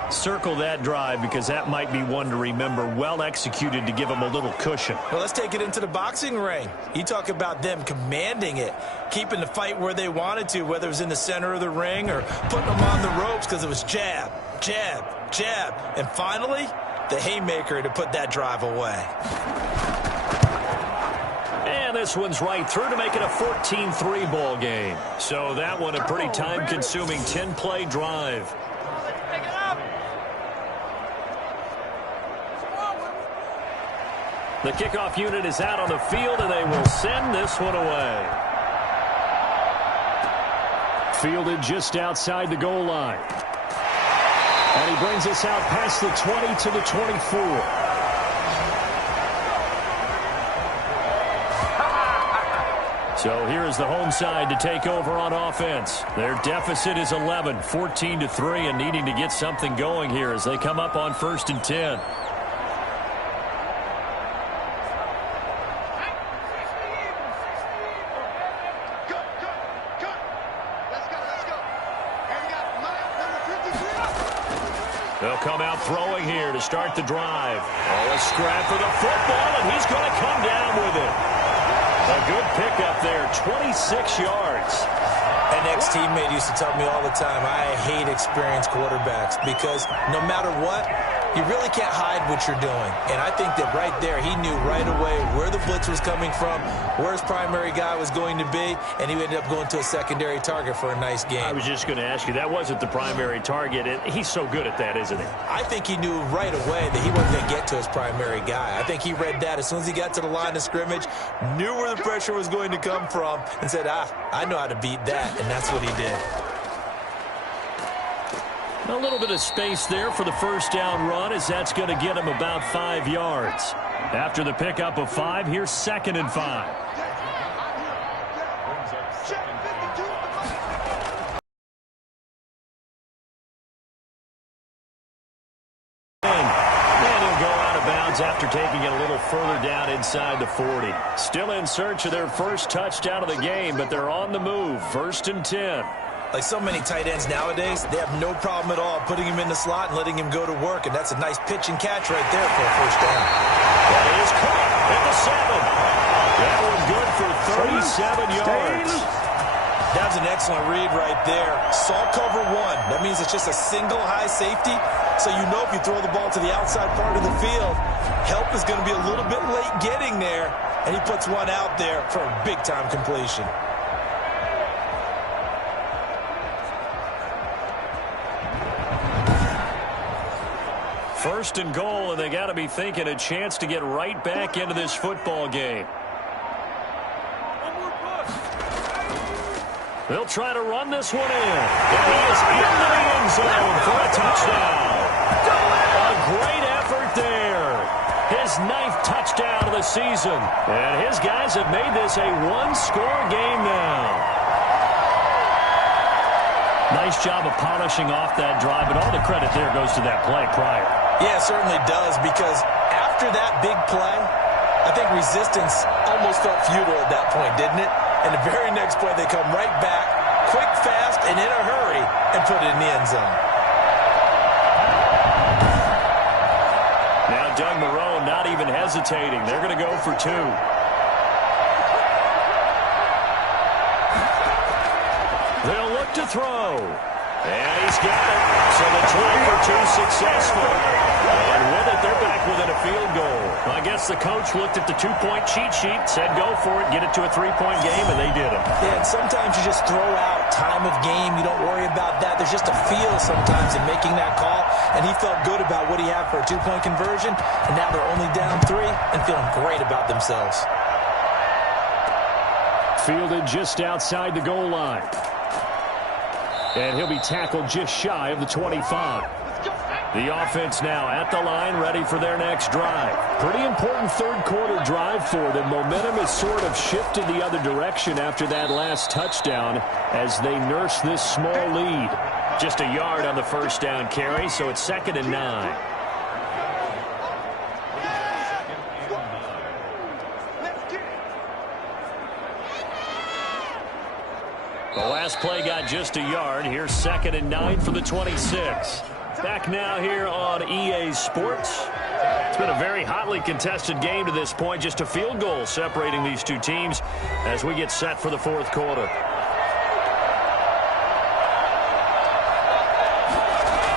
Circle that drive because that might be one to remember. Well executed to give them a little cushion. Well, let's take it into the boxing ring. You talk about them commanding it, keeping the fight where they wanted to, whether it was in the center of the ring or putting them on the ropes because it was jab, jab, jab. And finally, the haymaker to put that drive away. And this one's right through to make it a 14-3 ball game. So that one a pretty time-consuming 10-play drive. The kickoff unit is out on the field, and they will send this one away. Fielded just outside the goal line. And he brings us out past the 20 to the 24. So here is the home side to take over on offense. Their deficit is 11, 14-3, and needing to get something going here as they come up on 1st and 10. They'll come out throwing here to start the drive. Oh, a scrap for the football, and he's going to come down with it. A good pickup there, 26 yards. An ex-teammate used to tell me all the time, I hate experienced quarterbacks because no matter what, you really can't hide what you're doing. And I think that right there, he knew right away where the blitz was coming from, where his primary guy was going to be, and he ended up going to a secondary target for a nice game. I was just going to ask you, that wasn't the primary target. He's so good at that, isn't he? I think he knew right away that he wasn't going to get to his primary guy. I think he read that as soon as he got to the line of scrimmage, knew where the pressure was going to come from, and said, I know how to beat that, and that's what he did. A little bit of space there for the first down run as that's going to get him about 5 yards. After the pickup of 5, here's 2nd and 5. And he'll go out of bounds after taking it a little further down inside the 40. Still in search of their first touchdown of the game, but they're on the move. 1st and 10. Like so many tight ends nowadays, they have no problem at all putting him in the slot and letting him go to work, and that's a nice pitch and catch right there for a first down. That is caught at the 7. yards. That was an excellent read right there. Saw cover one. That means it's just a single high safety. So you know if you throw the ball to the outside part of the field, help is going to be a little bit late getting there. And he puts one out there for a big-time completion. First and goal, and they got to be thinking a chance to get right back into this football game. They'll try to run this one in. And he is into the end zone for a touchdown. A great effort there. His 9th touchdown of the season. And his guys have made this a one-score game now. Nice job of polishing off that drive, but all the credit there goes to that play prior. Yeah, it certainly does, because after that big play, I think resistance almost felt futile at that point, didn't it? And the very next play, they come right back, quick, fast, and in a hurry, and put it in the end zone. Now Doug Marrone not even hesitating. They're going to go for 2. They'll look to throw. And he's got it. So the try for 2 successful. And with it, they're back within a field goal. I guess the coach looked at the 2-point cheat sheet, said go for it, get it to a 3-point game, and they did it. Yeah, and sometimes you just throw out time of game. You don't worry about that. There's just a feel sometimes in making that call. And he felt good about what he had for a 2-point conversion. And now they're only down 3 and feeling great about themselves. Fielded just outside the goal line. And he'll be tackled just shy of the 25. The offense now at the line, ready for their next drive. Pretty important third-quarter drive for them. Momentum has sort of shifted the other direction after that last touchdown as they nurse this small lead. Just a yard on the first down carry, so it's 2nd and 9. The last play got just a yard. Here's 2nd and 9 for the 26. Back now here on EA Sports. It's been a very hotly contested game to this point. Just a field goal separating these two teams as we get set for the 4th quarter.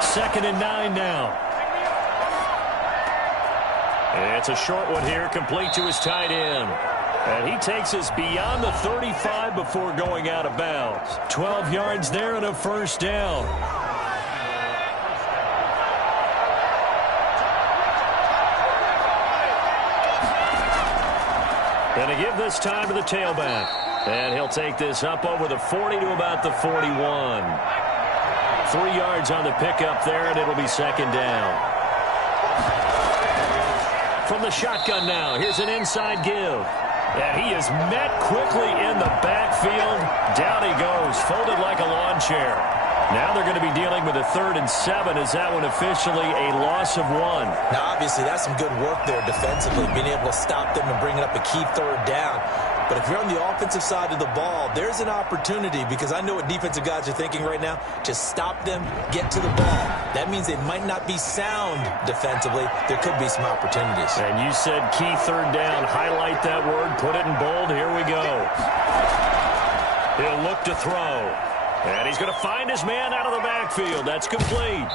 2nd and 9 now. It's a short one here, complete to his tight end. And he takes us beyond the 35 before going out of bounds. 12 yards there and a first down. Going to give this time to the tailback. And he'll take this up over the 40 to about the 41. 3 yards on the pickup there, and it'll be 2nd down. From the shotgun now, here's an inside give. And he is met quickly in the backfield. Down he goes, folded like a lawn chair. Now they're going to be dealing with a 3rd and 7. Is that one officially a loss of 1? Now, obviously, that's some good work there defensively, being able to stop them and bringing up a key 3rd down. But if you're on the offensive side of the ball, there's an opportunity, because I know what defensive guys are thinking right now. Just stop them, get to the ball. That means they might not be sound defensively. There could be some opportunities. And you said key 3rd down. Highlight that word. Put it in bold. Here we go. He'll look to throw. And he's going to find his man out of the backfield. That's complete.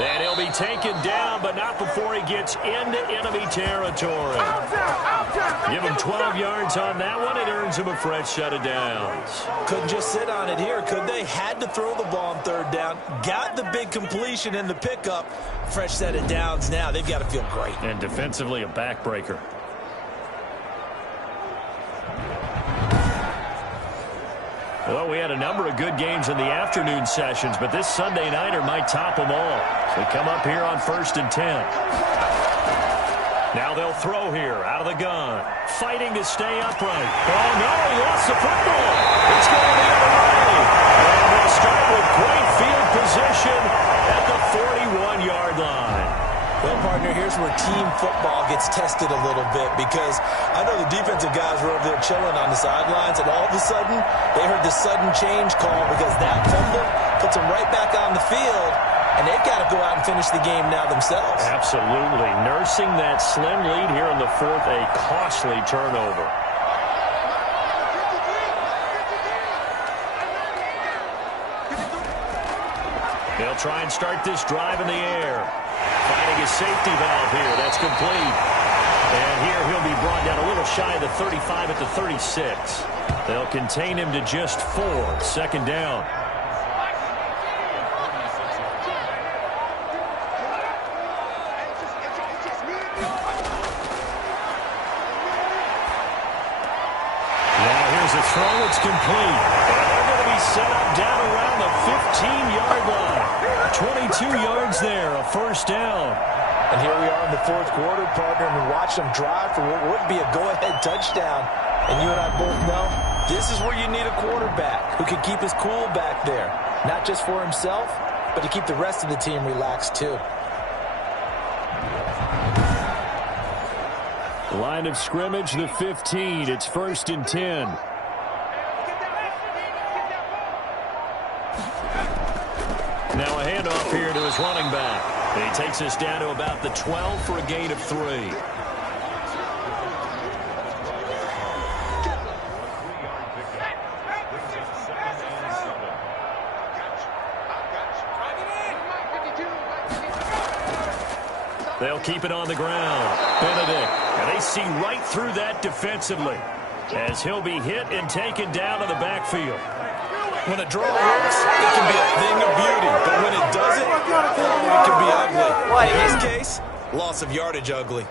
And he'll be taken down, but not before he gets into enemy territory. Give him 12 yards on that one. It earns him a fresh set of downs. Couldn't just sit on it here, could they? Had to throw the ball on 3rd down. Got the big completion in the pickup. Fresh set of downs now. They've got to feel great. And defensively, a backbreaker. Well, we had a number of good games in the afternoon sessions, but this Sunday nighter might top them all. They come up here on 1st and 10. Now they'll throw here out of the gun. Fighting to stay upright. Oh, no, he lost the football. It's going the other way. And they'll start with great field position at the 41-yard line. Well, partner, here's where team football gets tested a little bit, because I know the defensive guys were over there chilling on the sidelines, and all of a sudden, they heard the sudden change call because that fumble puts them right back on the field, and they've got to go out and finish the game now themselves. Absolutely. Nursing that slim lead here in the 4th, a costly turnover. They'll try and start this drive in the air. Finding his safety valve here. That's complete. And here he'll be brought down a little shy of the 35 at the 36. They'll contain him to just 4. 2nd down. Now here's a throw. It's complete. And they're going to be set up down around the 15-yard line. 22 yards there, a 1st down. And here we are in the 4th quarter, partner, and watch them drive for what would be a go-ahead touchdown. And you and I both know this is where you need a quarterback who can keep his cool back there. Not just for himself, but to keep the rest of the team relaxed too. Line of scrimmage, the 15. It's 1st and 10. Now a handoff here to his running back. And he takes us down to about the 12 for a gain of 3. They'll keep it on the ground. Benedict. And they see right through that defensively as he'll be hit and taken down to the backfield. When a draw works, it can be a thing of beauty. But when it doesn't, it can be ugly. In this case, loss of yardage ugly.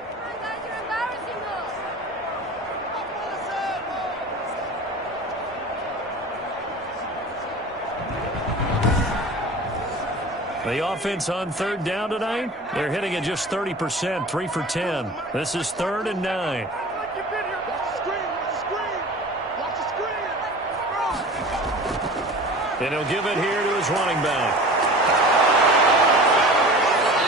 The offense on 3rd down tonight, they're hitting at just 30%, 3 for 10. This is 3rd and 9. And he'll give it here to his running back.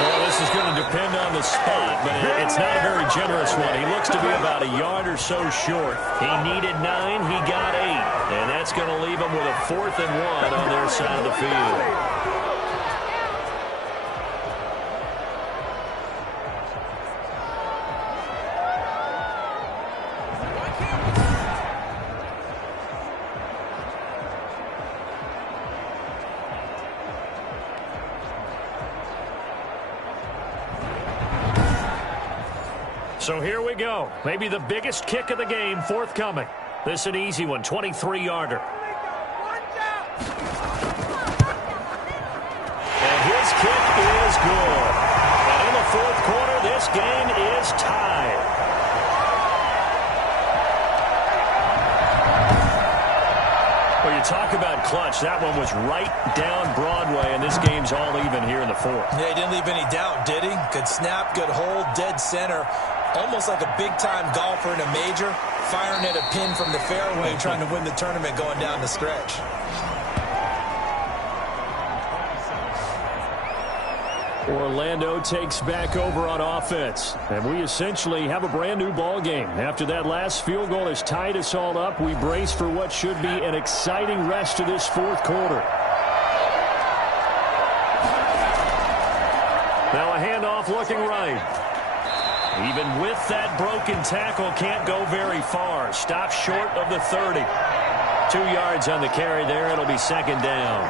Well, this is going to depend on the spot, but it's not a very generous one. He looks to be about a yard or so short. He needed 9, he got 8. And that's going to leave him with a 4th and 1 on their side of the field. So here we go. Maybe the biggest kick of the game forthcoming. This is an easy one, 23-yarder. And his kick is good. And in the 4th quarter, this game is tied. Well, you talk about clutch. That one was right down Broadway, and this game's all even here in the 4th. Yeah, he didn't leave any doubt, did he? Good snap, good hold, dead center. Almost like a big-time golfer in a major, firing at a pin from the fairway, trying to win the tournament going down the stretch. Orlando takes back over on offense, and we essentially have a brand-new ball game. After that last field goal has tied us all up, we brace for what should be an exciting rest of this 4th quarter. Now a handoff looking right. Even with that broken tackle, can't go very far. Stops short of the 30. 2 yards on the carry there. It'll be 2nd down.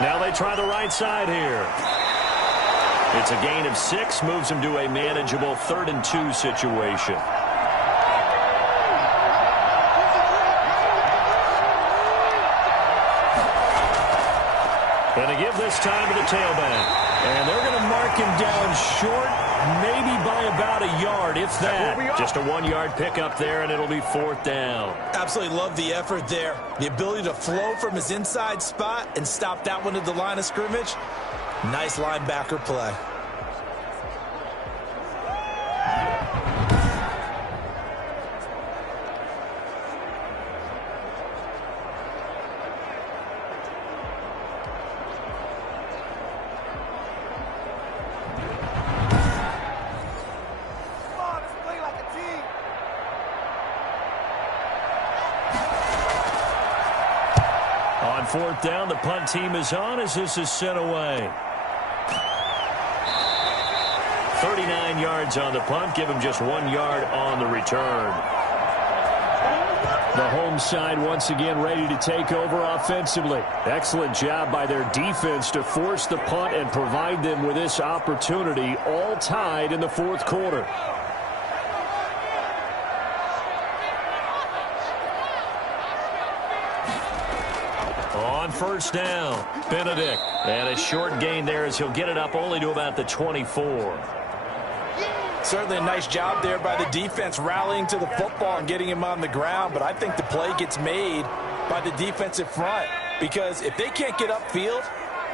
Now they try the right side here. It's a gain of 6. Moves them to a manageable 3rd and 2 situation. Going to give this time to the tailback. And they're going to mark him down short, maybe by about a yard, if that. Just a 1-yard pickup there, and it'll be 4th down. Absolutely love the effort there. The ability to flow from his inside spot and stop that one at the line of scrimmage. Nice linebacker play. On 4th down, the punt team is on as this is sent away. 39 yards on the punt. Give him just 1 yard on the return. The home side once again ready to take over offensively. Excellent job by their defense to force the punt and provide them with this opportunity, all tied in the fourth quarter. On first down, Benedict. And a short gain there as he'll get it up only to about the 24. Certainly a nice job there by the defense rallying to the football and getting him on the ground, but I think the play gets made by the defensive front because if they can't get upfield,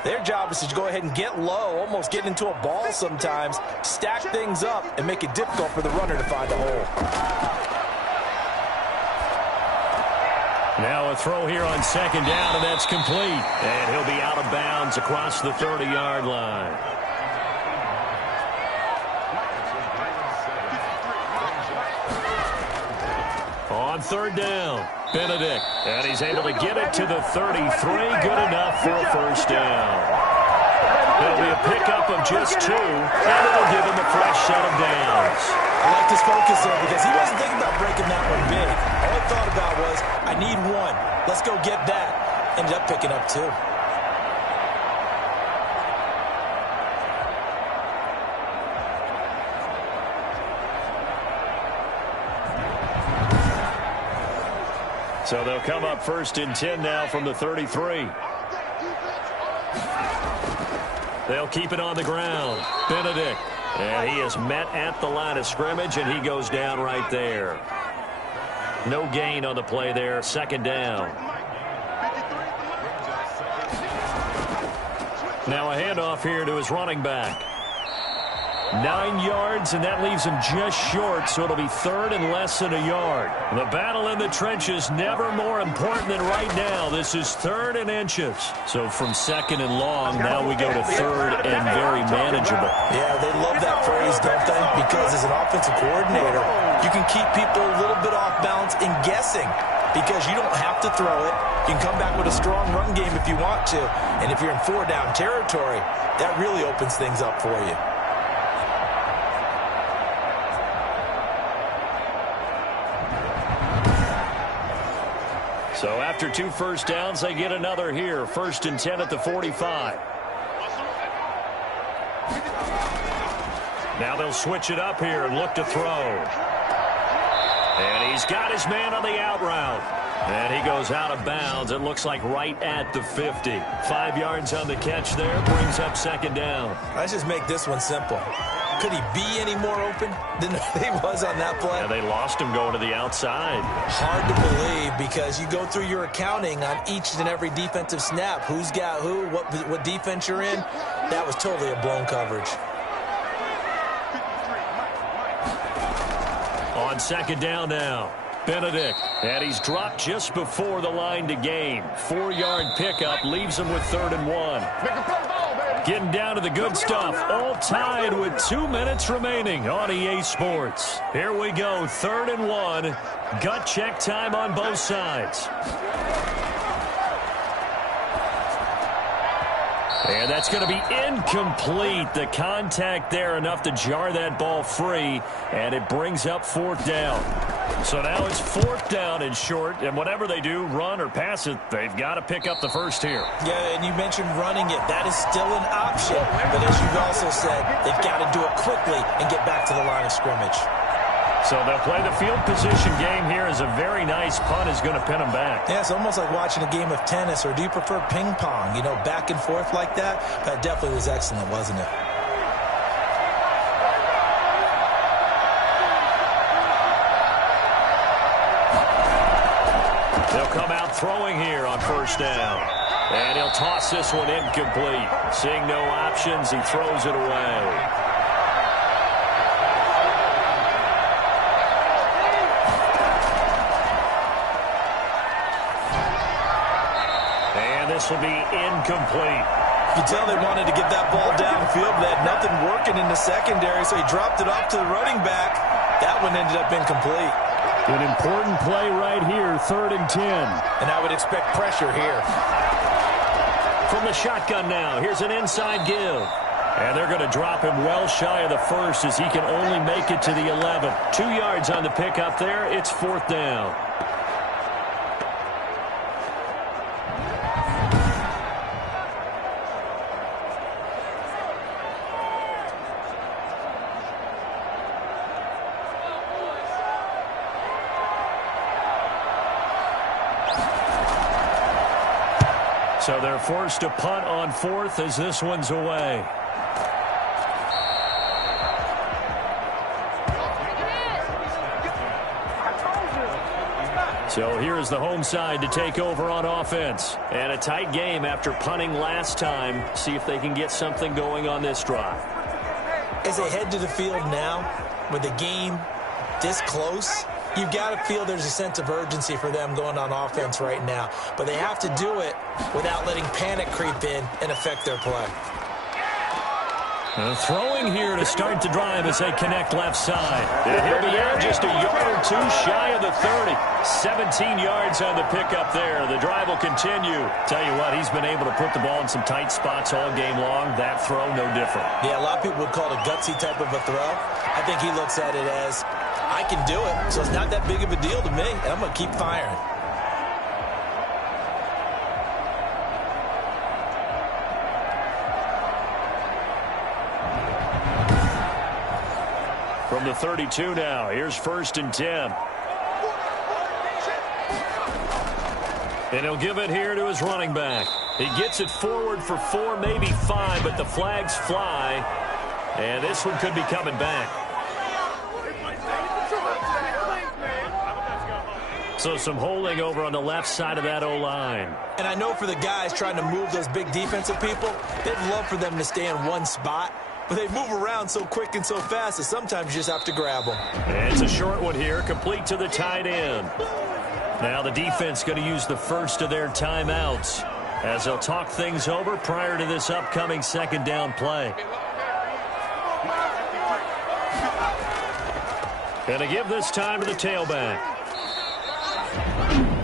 their job is to go ahead and get low, almost get into a ball sometimes, stack things up, and make it difficult for the runner to find a hole. Now a throw here on second down, and that's complete. And he'll be out of bounds across the 30-yard line. On third down, Benedict. And he's able to get it to the 33. Good enough for a first down. It'll be a pickup of just 2, and it'll give him a fresh set of downs. I like his focus there because he wasn't thinking about breaking that one big. All he thought about was, I need 1. Let's go get that. Ended up picking up 2. So they'll come up first and 10 now from the 33. They'll keep it on the ground. Benedict. And he is met at the line of scrimmage, and he goes down right there. No gain on the play there. Second down. Now a handoff here to his running back. 9 yards, and that leaves him just short, so it'll be third and less than a yard. The battle in the trenches never more important than right now. This is third and inches. So from second and long, now we go to third and very manageable. Yeah, they love that phrase, don't they? Because as an offensive coordinator, you can keep people a little bit off balance and guessing because you don't have to throw it. You can come back with a strong run game if you want to. And if you're in 4-down territory, that really opens things up for you. So after 2 first downs, they get another here. First and 10 at the 45. Now they'll switch it up here and look to throw. And he's got his man on the out route. And he goes out of bounds. It looks like right at the 50. 5 yards on the catch there. Brings up second down. Let's just make this one simple. Could he be any more open than he was on that play? Yeah, they lost him going to the outside. Hard to believe because you go through your accounting on each and every defensive snap. Who's got who, what defense you're in. That was totally a blown coverage. On second down now, Benedict. And he's dropped just before the line to gain. 4-yard pickup leaves him with 3rd and 1. Getting down to the good stuff. All tied with 2 minutes remaining on EA Sports. Here we go, 3rd and 1. Gut check time on both sides. And that's going to be incomplete. The contact there enough to jar that ball free, and it brings up 4th down. So now it's 4th down and short, and whatever they do, run or pass it, they've got to pick up the first here. Yeah, and you mentioned running it. That is still an option. But as you've also said, they've got to do it quickly and get back to the line of scrimmage. So they'll play the field position game here as a very nice punt is going to pin them back. Yeah, it's almost like watching a game of tennis, or do you prefer ping pong? You know, back and forth like that? That definitely was excellent, wasn't it? They'll come out throwing here on first down. And he'll toss this one incomplete. Seeing no options, he throws it away. This will be incomplete. You can tell they wanted to get that ball downfield, but they had nothing working in the secondary, so he dropped it off to the running back. That one ended up incomplete. An important play right here, 3rd and 10. And I would expect pressure here. From the shotgun now, here's an inside give. And they're going to drop him well shy of the first as he can only make it to the 11. 2 yards on the pickup there. It's 4th down. So they're forced to punt on 4th as this one's away. So here's the home side to take over on offense. And a tight game after punting last time. See if they can get something going on this drive. As they head to the field now, with the game this close, you've got to feel there's a sense of urgency for them going on offense right now. But they have to do it without letting panic creep in and affect their play. Throwing here to start the drive as they connect left side. He'll be out just a yard or two shy of the 30. 17 yards on the pickup there. The drive will continue. Tell you what, he's been able to put the ball in some tight spots all game long. That throw, no different. Yeah, a lot of people would call it a gutsy type of a throw. I think he looks at it as, I can do it, so it's not that big of a deal to me, and I'm going to keep firing. From the 32 now, here's 1st and 10. And he'll give it here to his running back. He gets it forward for 4, maybe 5, but the flags fly. And this one could be coming back. So some holding over on the left side of that O-line. And I know for the guys trying to move those big defensive people, they'd love for them to stay in one spot. But they move around so quick and so fast that sometimes you just have to grab them. And it's a short one here, complete to the tight end. Now the defense going to use the first of their timeouts as they'll talk things over prior to this upcoming 2nd down play. Going to give this time to the tailback.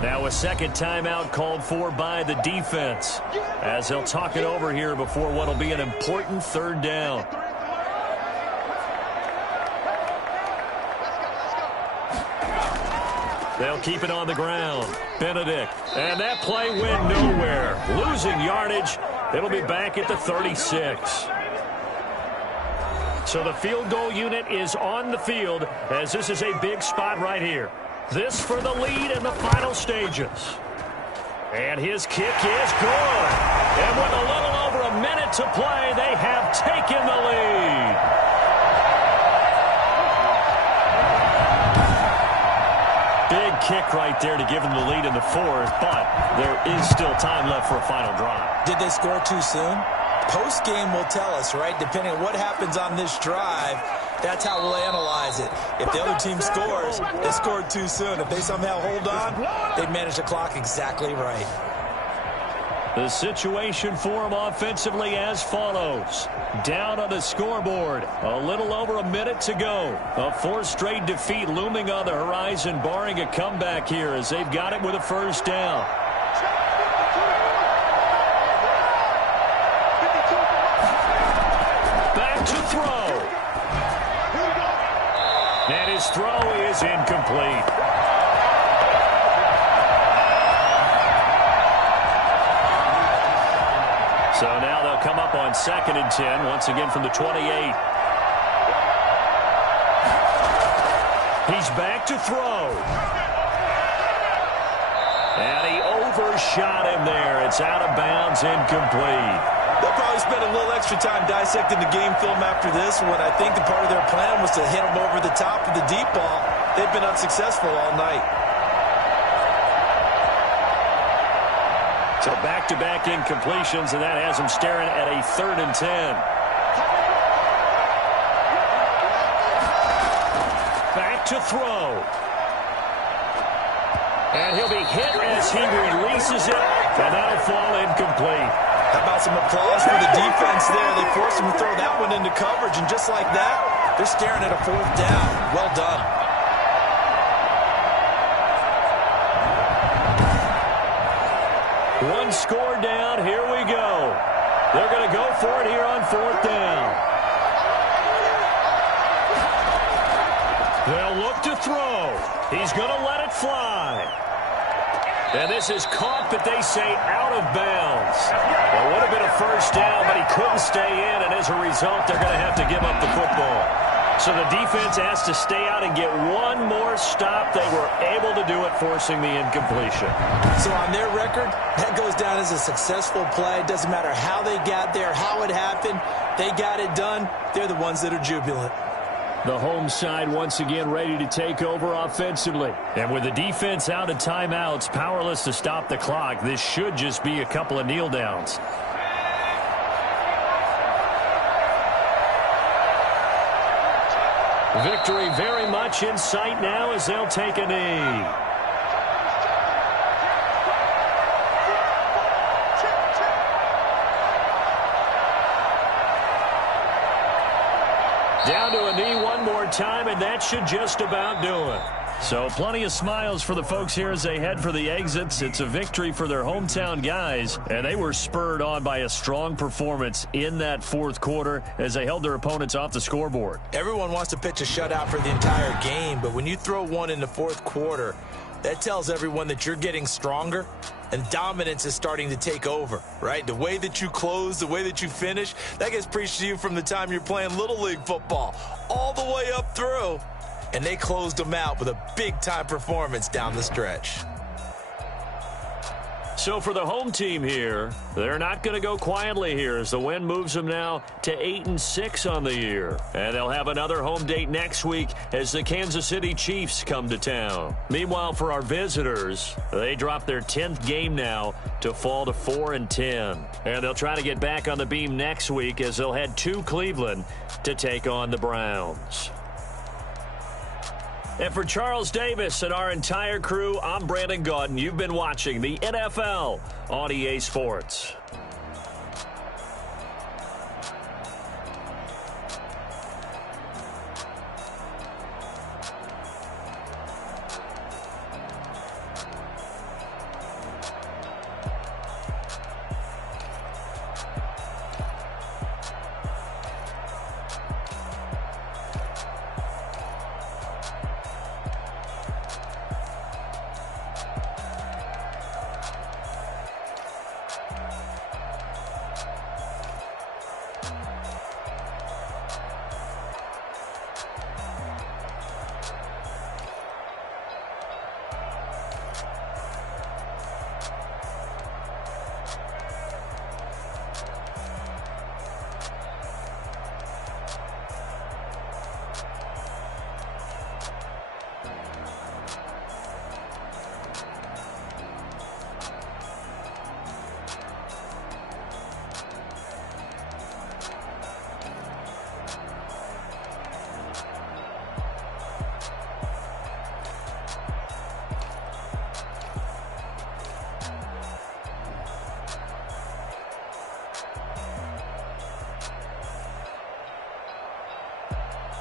Now a 2nd timeout called for by the defense as they'll talk it over here before what will be an important 3rd down. They'll keep it on the ground. Benedict. And that play went nowhere. Losing yardage. It'll be back at the 36. So the field goal unit is on the field as this is a big spot right here. This for the lead in the final stages. And his kick is good. And with a little over a minute to play, they have taken the lead. Big kick right there to give them the lead in the 4th, but there is still time left for a final drive. Did they score too soon? Post-game will tell us, right? Depending on what happens on this drive, that's how we'll analyze it. If the other team scores, they scored too soon. If they somehow hold on, they manage the clock exactly right. The situation for them offensively as follows. Down on the scoreboard, a little over a minute to go. A 4th straight defeat looming on the horizon, barring a comeback here as they've got it with a 1st down. Back to throw. And his throw is incomplete. So now they'll come up on 2nd and 10, once again from the 28. He's back to throw. And he overshot him there. It's out of bounds, incomplete. They'll probably spend a little extra time dissecting the game film after this one. I think the part of their plan was to hit him over the top of the deep ball. They've been unsuccessful all night. So back-to-back incompletions, and that has them staring at a 3rd and 10. Back to throw. And he'll be hit as he releases it, and that'll fall incomplete. How about some applause for the defense there? They forced him to throw that one into coverage, and just like that, they're staring at a 4th down. Well done. One score down. Here we go. They're going to go for it here on 4th down. They'll look to throw. He's going to let it fly. And this is caught, but they say out of bounds. It would have been a 1st down, but he couldn't stay in, and as a result, they're going to have to give up the football. So the defense has to stay out and get one more stop. They were able to do it, forcing the incompletion. So on their record, that goes down as a successful play. It doesn't matter how they got there, how it happened. They got it done. They're the ones that are jubilant. The home side once again ready to take over offensively. And with the defense out of timeouts, powerless to stop the clock, this should just be a couple of kneel downs. Victory very much in sight now as they'll take a knee. Down to a knee one more time, and that should just about do it. So plenty of smiles for the folks here as they head for the exits. It's a victory for their hometown guys, and they were spurred on by a strong performance in that fourth quarter as they held their opponents off the scoreboard. Everyone wants to pitch a shutout for the entire game, but when you throw one in the fourth quarter, that tells everyone that you're getting stronger and dominance is starting to take over, right? The way that you close, the way that you finish, that gets preached to you from the time you're playing Little League football all the way up through. And they closed them out with a big-time performance down the stretch. So for the home team here, they're not going to go quietly here as the win moves them now to 8-6 on the year. And they'll have another home date next week as the Kansas City Chiefs come to town. Meanwhile, for our visitors, they drop their 10th game now to fall to 4-10. And they'll try to get back on the beam next week as they'll head to Cleveland to take on the Browns. And for Charles Davis and our entire crew, I'm Brandon Gaudin. You've been watching the NFL on EA Sports.